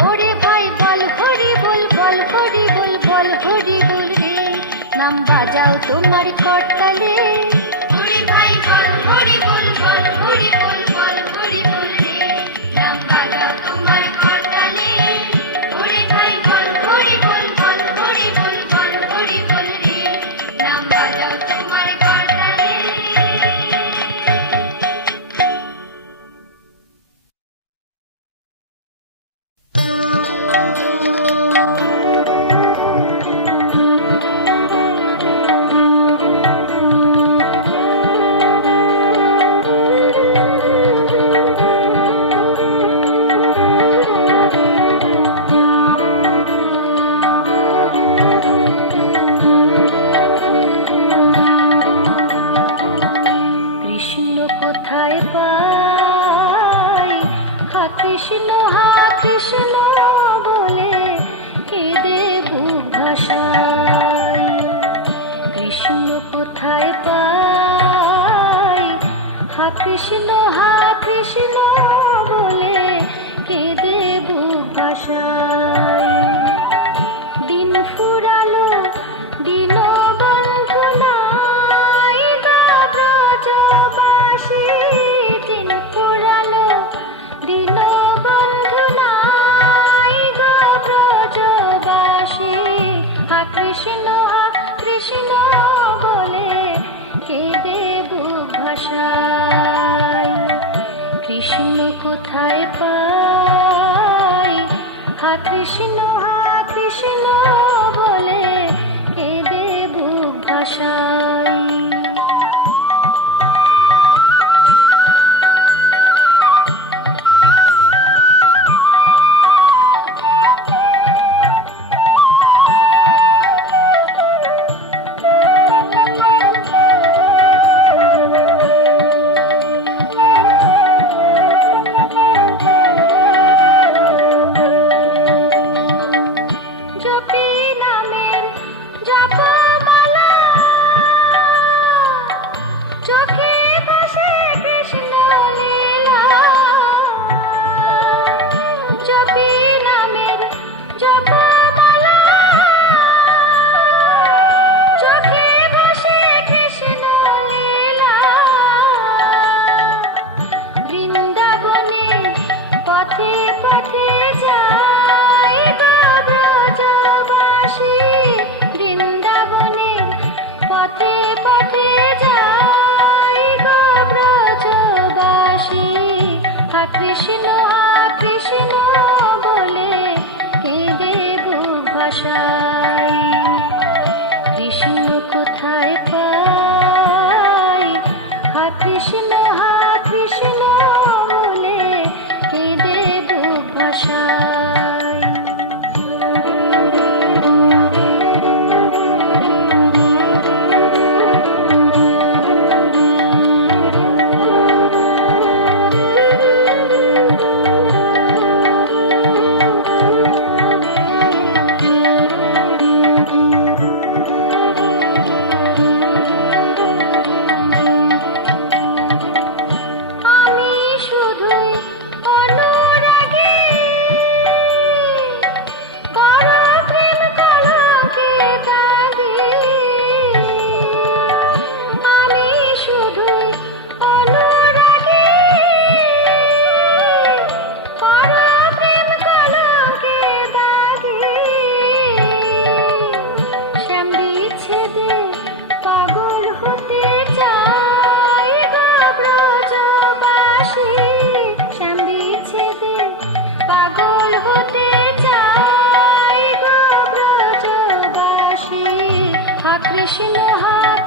ওরে ভাই বল হরি বল, বল হরি বল, বল হরি বল রে। নাম বাজাও তোমার করতালে। ওরে ভাই বল হরি বল, বল হরি বল, বল হরি বল রে। নাম বাজাও তোমার করতালে। ওরে ভাই বল হরি বল, বল হরি বল, বল হরি বল রে। নাম বাজাও তোমার করতালে। হা কৃষ্ণ বলে কেঁদে বুক ভাসাই। দিন ফুরালো দিন বন্ধু নাই গো ব্রজবাসী, দিন ফুরালো দিন বন্ধু নাই গো ব্রজবাসী। হা কৃষ্ণ বলে কেঁদে বুক ভাসাই। কৃষ্ণ কোথায় পাই, হা কৃষ্ণ বলে কেঁদে বুক ভাসাই। কৃষ্ণ বলে কেঁদে বুক ভাসাই। কৃষ্ণ কোথায় পাই, হা কৃষ্ণ বলে কেঁদে বুক ভাসাই।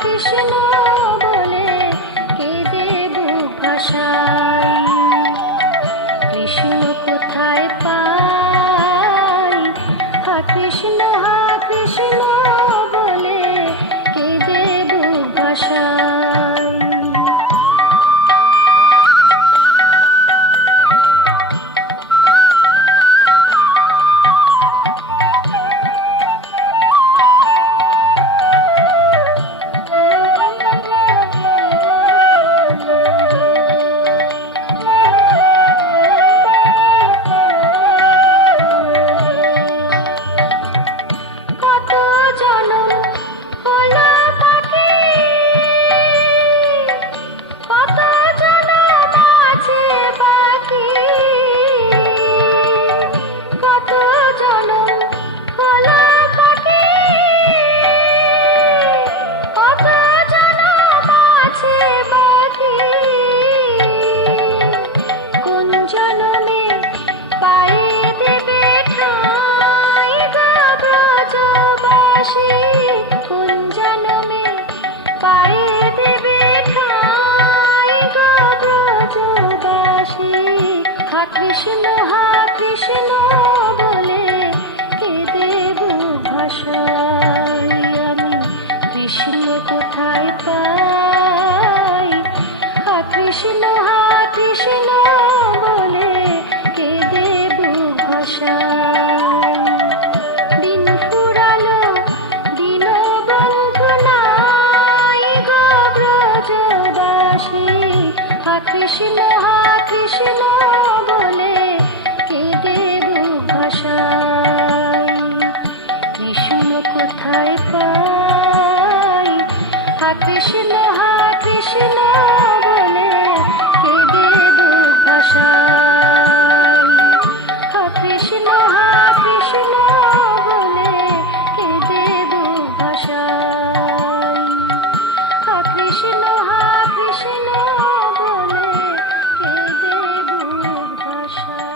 কৃষ্ণ বলে কেঁদে বুক ভাসাই। কৃষ্ণ কোথায় পাই, হা কৃষ্ণ বলে কেঁদে বুক ভাসাই। কৃষ্ণ বলে কেঁদে বুক ভাসাই। আমি কৃষ্ণ কোথায় পাই, হা কৃষ্ণ বলে কেঁদে বুক ভাসাই। দিন ফুরালো দিন বন্ধু নাই গো ব্রজবাসী, হা হা কৃষ্ণ বলে কেঁদে বুক ভাসাই, কৃষ্ণ কোথায় পাই? হা কৃষ্ণ বলে কেঁদে বুক ভাসাই, হা কৃষ্ণ বলে কেঁদে বুক ভাসাই, হা কৃষ্ণ বলে কেঁদে বুক ভাসাই।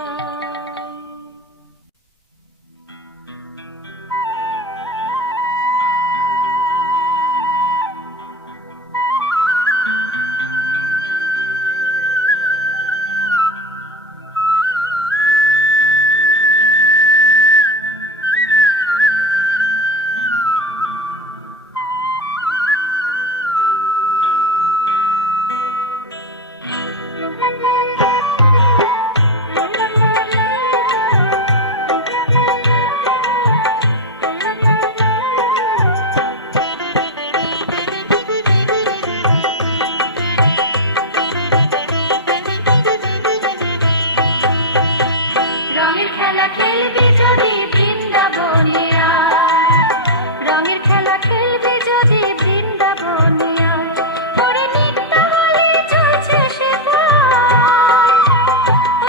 রঙের খেলা খেলবি যদি বৃন্দাবনে আয়, রঙের খেলা খেলবি যদি বৃন্দাবনে আয়, ওরে নিত্য হোলি চলছে সেথায়,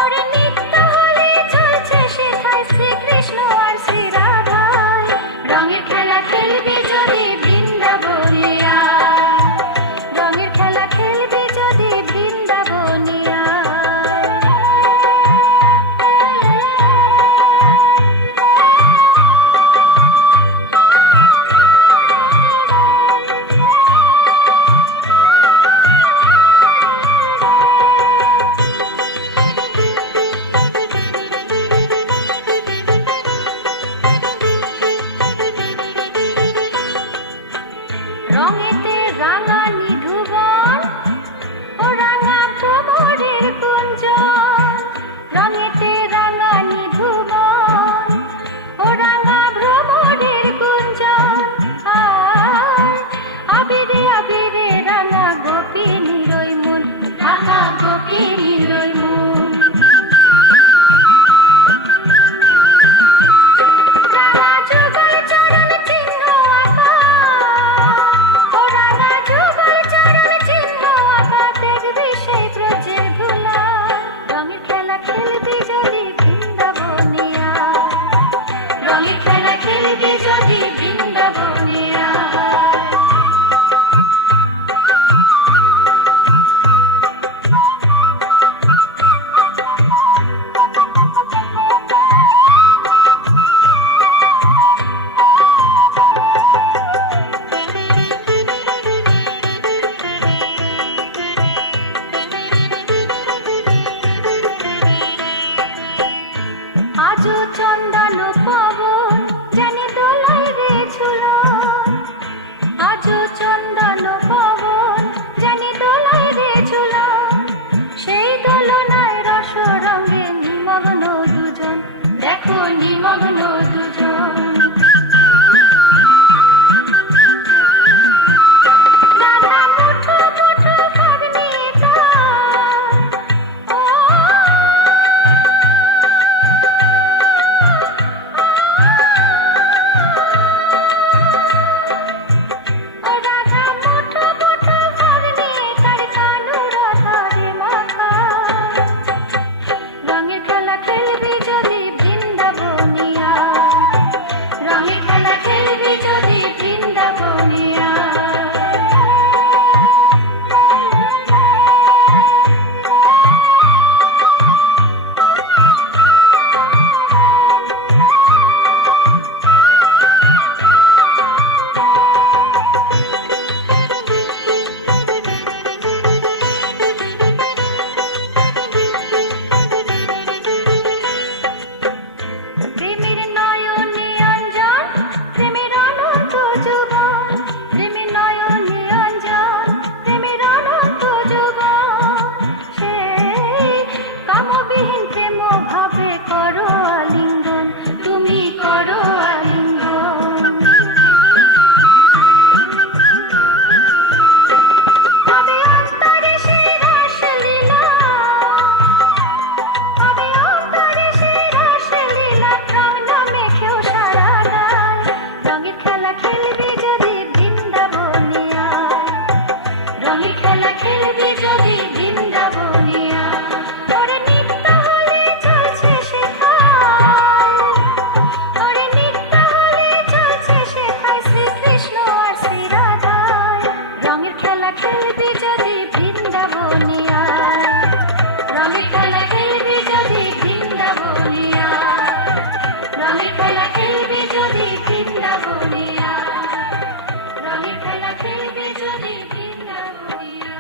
ওরে নিত্য হোলি চলছে সেথায় শ্রীকৃষ্ণ আর শ্রী রাধায়। রঙের খেলা খেলবি যদি বৃন্দাবনে আয়, রঙের খেলা খেলবি যদি বৃন্দাবনে আয়। রঙেতে রাঙা নিধুবন ও রাঙা ভ্রমরের গুঞ্জন, রঙেতে রাঙা নিধুবন ও রাঙা ভ্রমরের গুঞ্জন, আয় আবিরে আবিরে রাঙা গোপিনীর ওই মন, আহা গোপিনীর ওই মন। রাঙা যুগল চরণ চিহ্ন আঁকা, ও রাঙা যুগল চরণ চিহ্ন আঁকা, দেখবি সেই ব্রজের ধুলা। রঙের খেলা খেলবি যদি বৃন্দাবনে আয়, রঙের খেলা খেলবি যদি বৃন্দাবনে আয়। আজও চন্দন পবন জানে দোলাই রে ঝুলন, আজও চন্দন পবন জানে দোলাই রে ঝুলন, সেই দোলনায় রস রঙে নিমগ্ন দুজন, দেখো নিমগ্ন দুজন। রাধা মুঠো মুঠো ভাগ নিয়ে তার, ও রাধা মুঠো মুঠো ভাগ নিয়ে তার কানু রাধারে মাখা। রঙের খেলা খেলবি যদি বৃন্দাবনে আয়, খেলবি যদি বৃন্দাবনিয়া, ওরে নিত্য হলে চলছে শেখায়, ওরে নিত্য হলে চলছে শেখায় শ্রীকৃষ্ণ আর শ্রী রাধায়। রঙের খেলা খেলবি যদি বৃন্দাবনিয়া, রঙের খেলা খেলবি যদি বৃন্দাবনিয়া, রঙের খেলা খেলবি যদি বৃন্দাবনিয়া, রঙের খেলা খেলবি যদি বৃন্দাবনিয়া।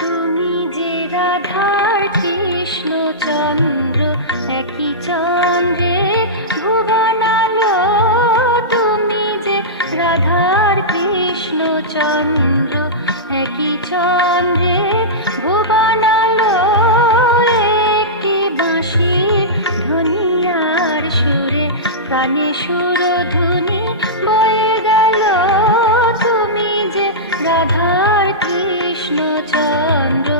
তুমি যে রাধার কৃষ্ণচন্দ্র, একই চন্দ্রে ভুবনালো, তুমি যে রাধার কৃষ্ণচন্দ্র, একই চন্দ্রে ভুবনালো। একটি বাঁশির ধ্বনি আর সুরে কানে সুরধুনি বয়ে গেল, তুমি যে রাধার কৃষ্ণচন্দ্র।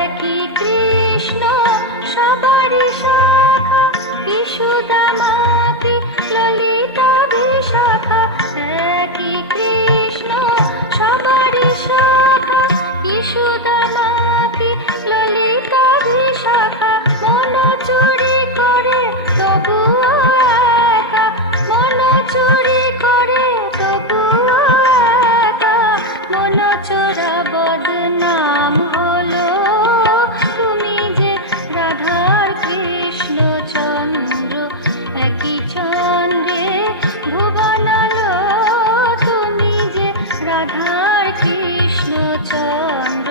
একই কৃষ্ণ সবারই শাখা, কি সুদামা কি ললিতা বিশাখা। একই কৃষ্ণ সবারই শাখা, কি সুদামা কি ললিতা বিশাখা। মন চুরি করে তবুও একা, মন চুরি করে তবুও একা, মন চোরা বদনাম হলো। তুমি যে রাধার কৃষ্ণচন্দ্র, একই চন্দ্রে ভুবনালো, তুমি যে রাধার কৃষ্ণচন্দ্র।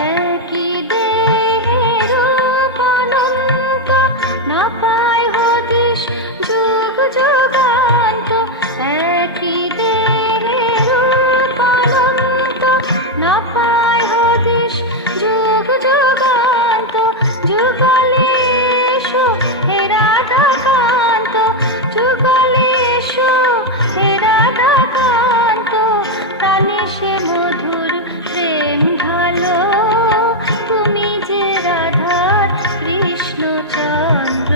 একই দেহের রূপ অনন্ত, না পায় হদিশ যুগ যুগান্ত। একই দেহের রূপ অনন্ত, না পায় হদিশ যুগ যুগান্ত। যুগলে এসো হে রাধাকান্ত, যুগলে এসো হে রাধাকান্ত। প্রাণে সে মধুর প্রেম ঢালো, তুমি যে রাধার কৃষ্ণচন্দ্র,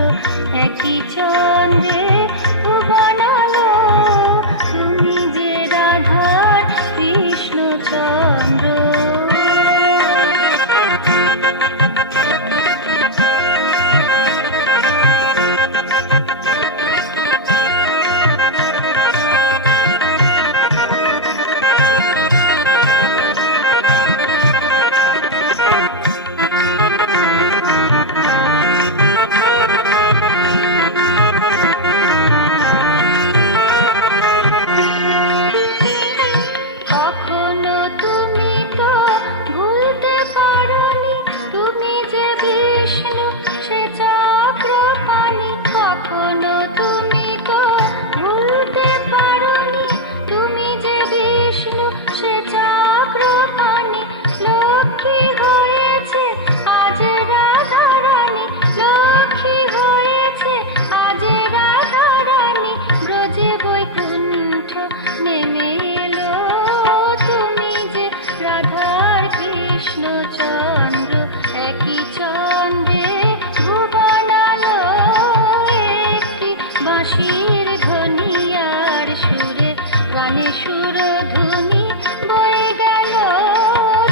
একই চন্দ্রে ভুবনালো, তুমি যে রাধার কৃষ্ণচন্দ্র। কখনো তুমি গানে সুরধুনি বয়ে গেল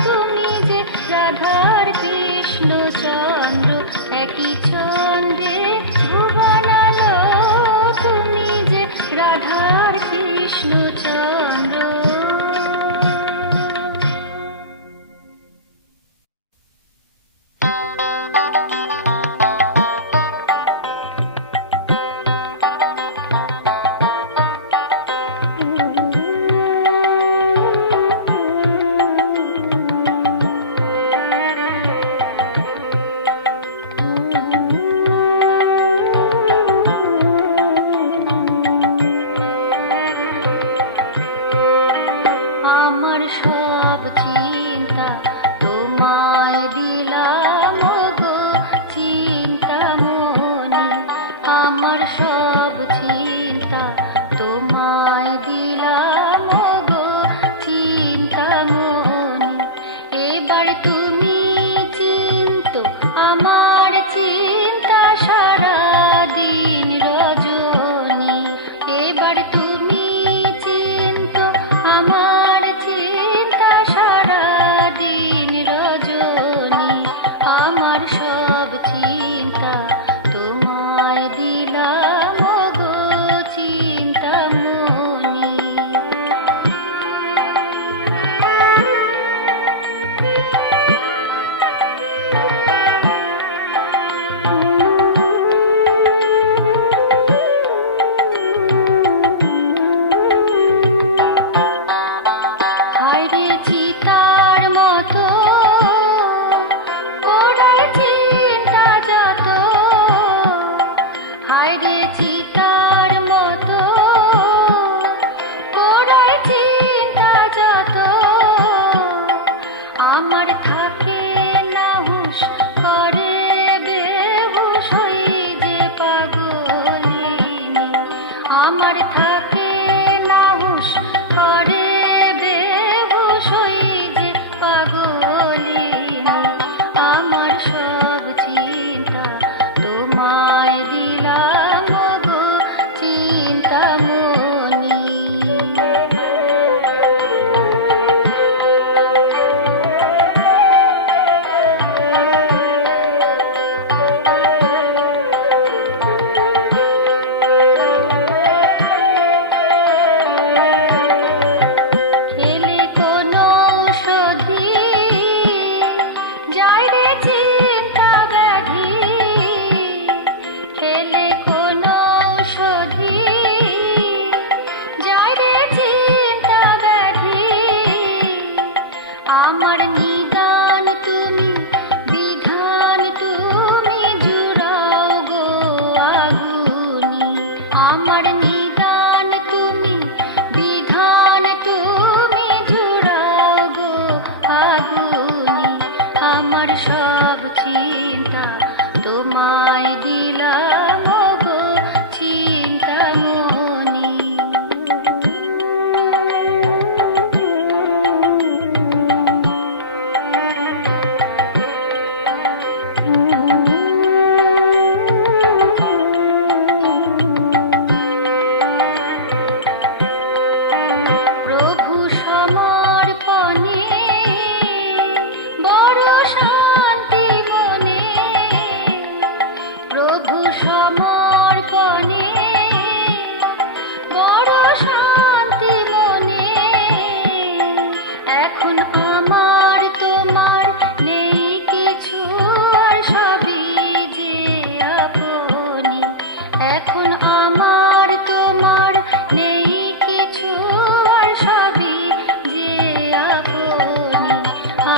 তুমি যে রাধার কৃষ্ণ চন্দ্র একই চন্দ্রে ভুবনালো তুমি যে রাধার কৃষ্ণ চন্দ্র। আমার সব চিন্তা তোমায় দিলাম গো চিন্তামণি, আমার সব চিন্তা তোমায় দিলাম গো চিন্তামণি। এবার তুমি চিন্তো আমার চিন্তা সারা দিন রজনী, এবার তুমি চিন্তো আমার চিন্তা সারা দিন রজনী। আমার সব চিন্তা তোমায় দিলাম গো চিন্তামণি। আমার থাকে না হুঁশ করে বেহুশ হই যে পাগলিনী, আমার থাকে না হুঁশ করে বেহুশ হই যে পাগলিনী। আমার সব চিন্তা তোমায় দিলাম গো চিন্তামণি। আমার নিদান তুমি বিধান তুমি জুড়াও গো আগুনি, আমার নিদান তুমি বিধান তুমি জুড়াও গো আগুনি। আমার সব চিন্তা তোমায় দিলাম গো চিন্তামণি। প্রভু সমর্পণে বড় শান্তি মনে, প্রভু সমর্পণে বড় শান্তি মনে। এখন আমার তোমার নেই কিছু আর সবই যে আপনি, এখন আমার তোমার নেই কিছু আর সবই যে আপনি।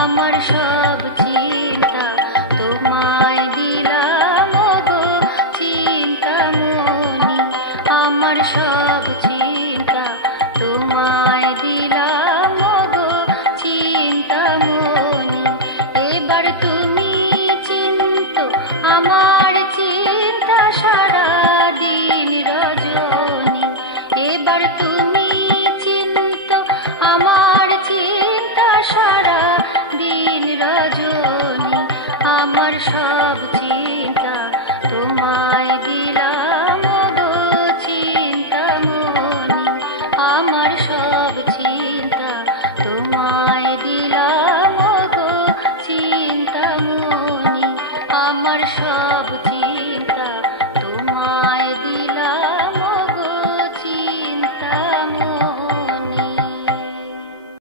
আমার সব চিন্তা তোমায় দিলাম গো চিন্তামণি, আমার সব চিন্তা তোমায় দিলাম গো চিন্তামণি। এবার তুমি চিন্তো আমার চিন্তা সারা দিন রজনী, এবার তুমি চিন্তো আমার চিন্তা সারা দিন রজনী। আমার সব চিন্তা তোমায় দিলাম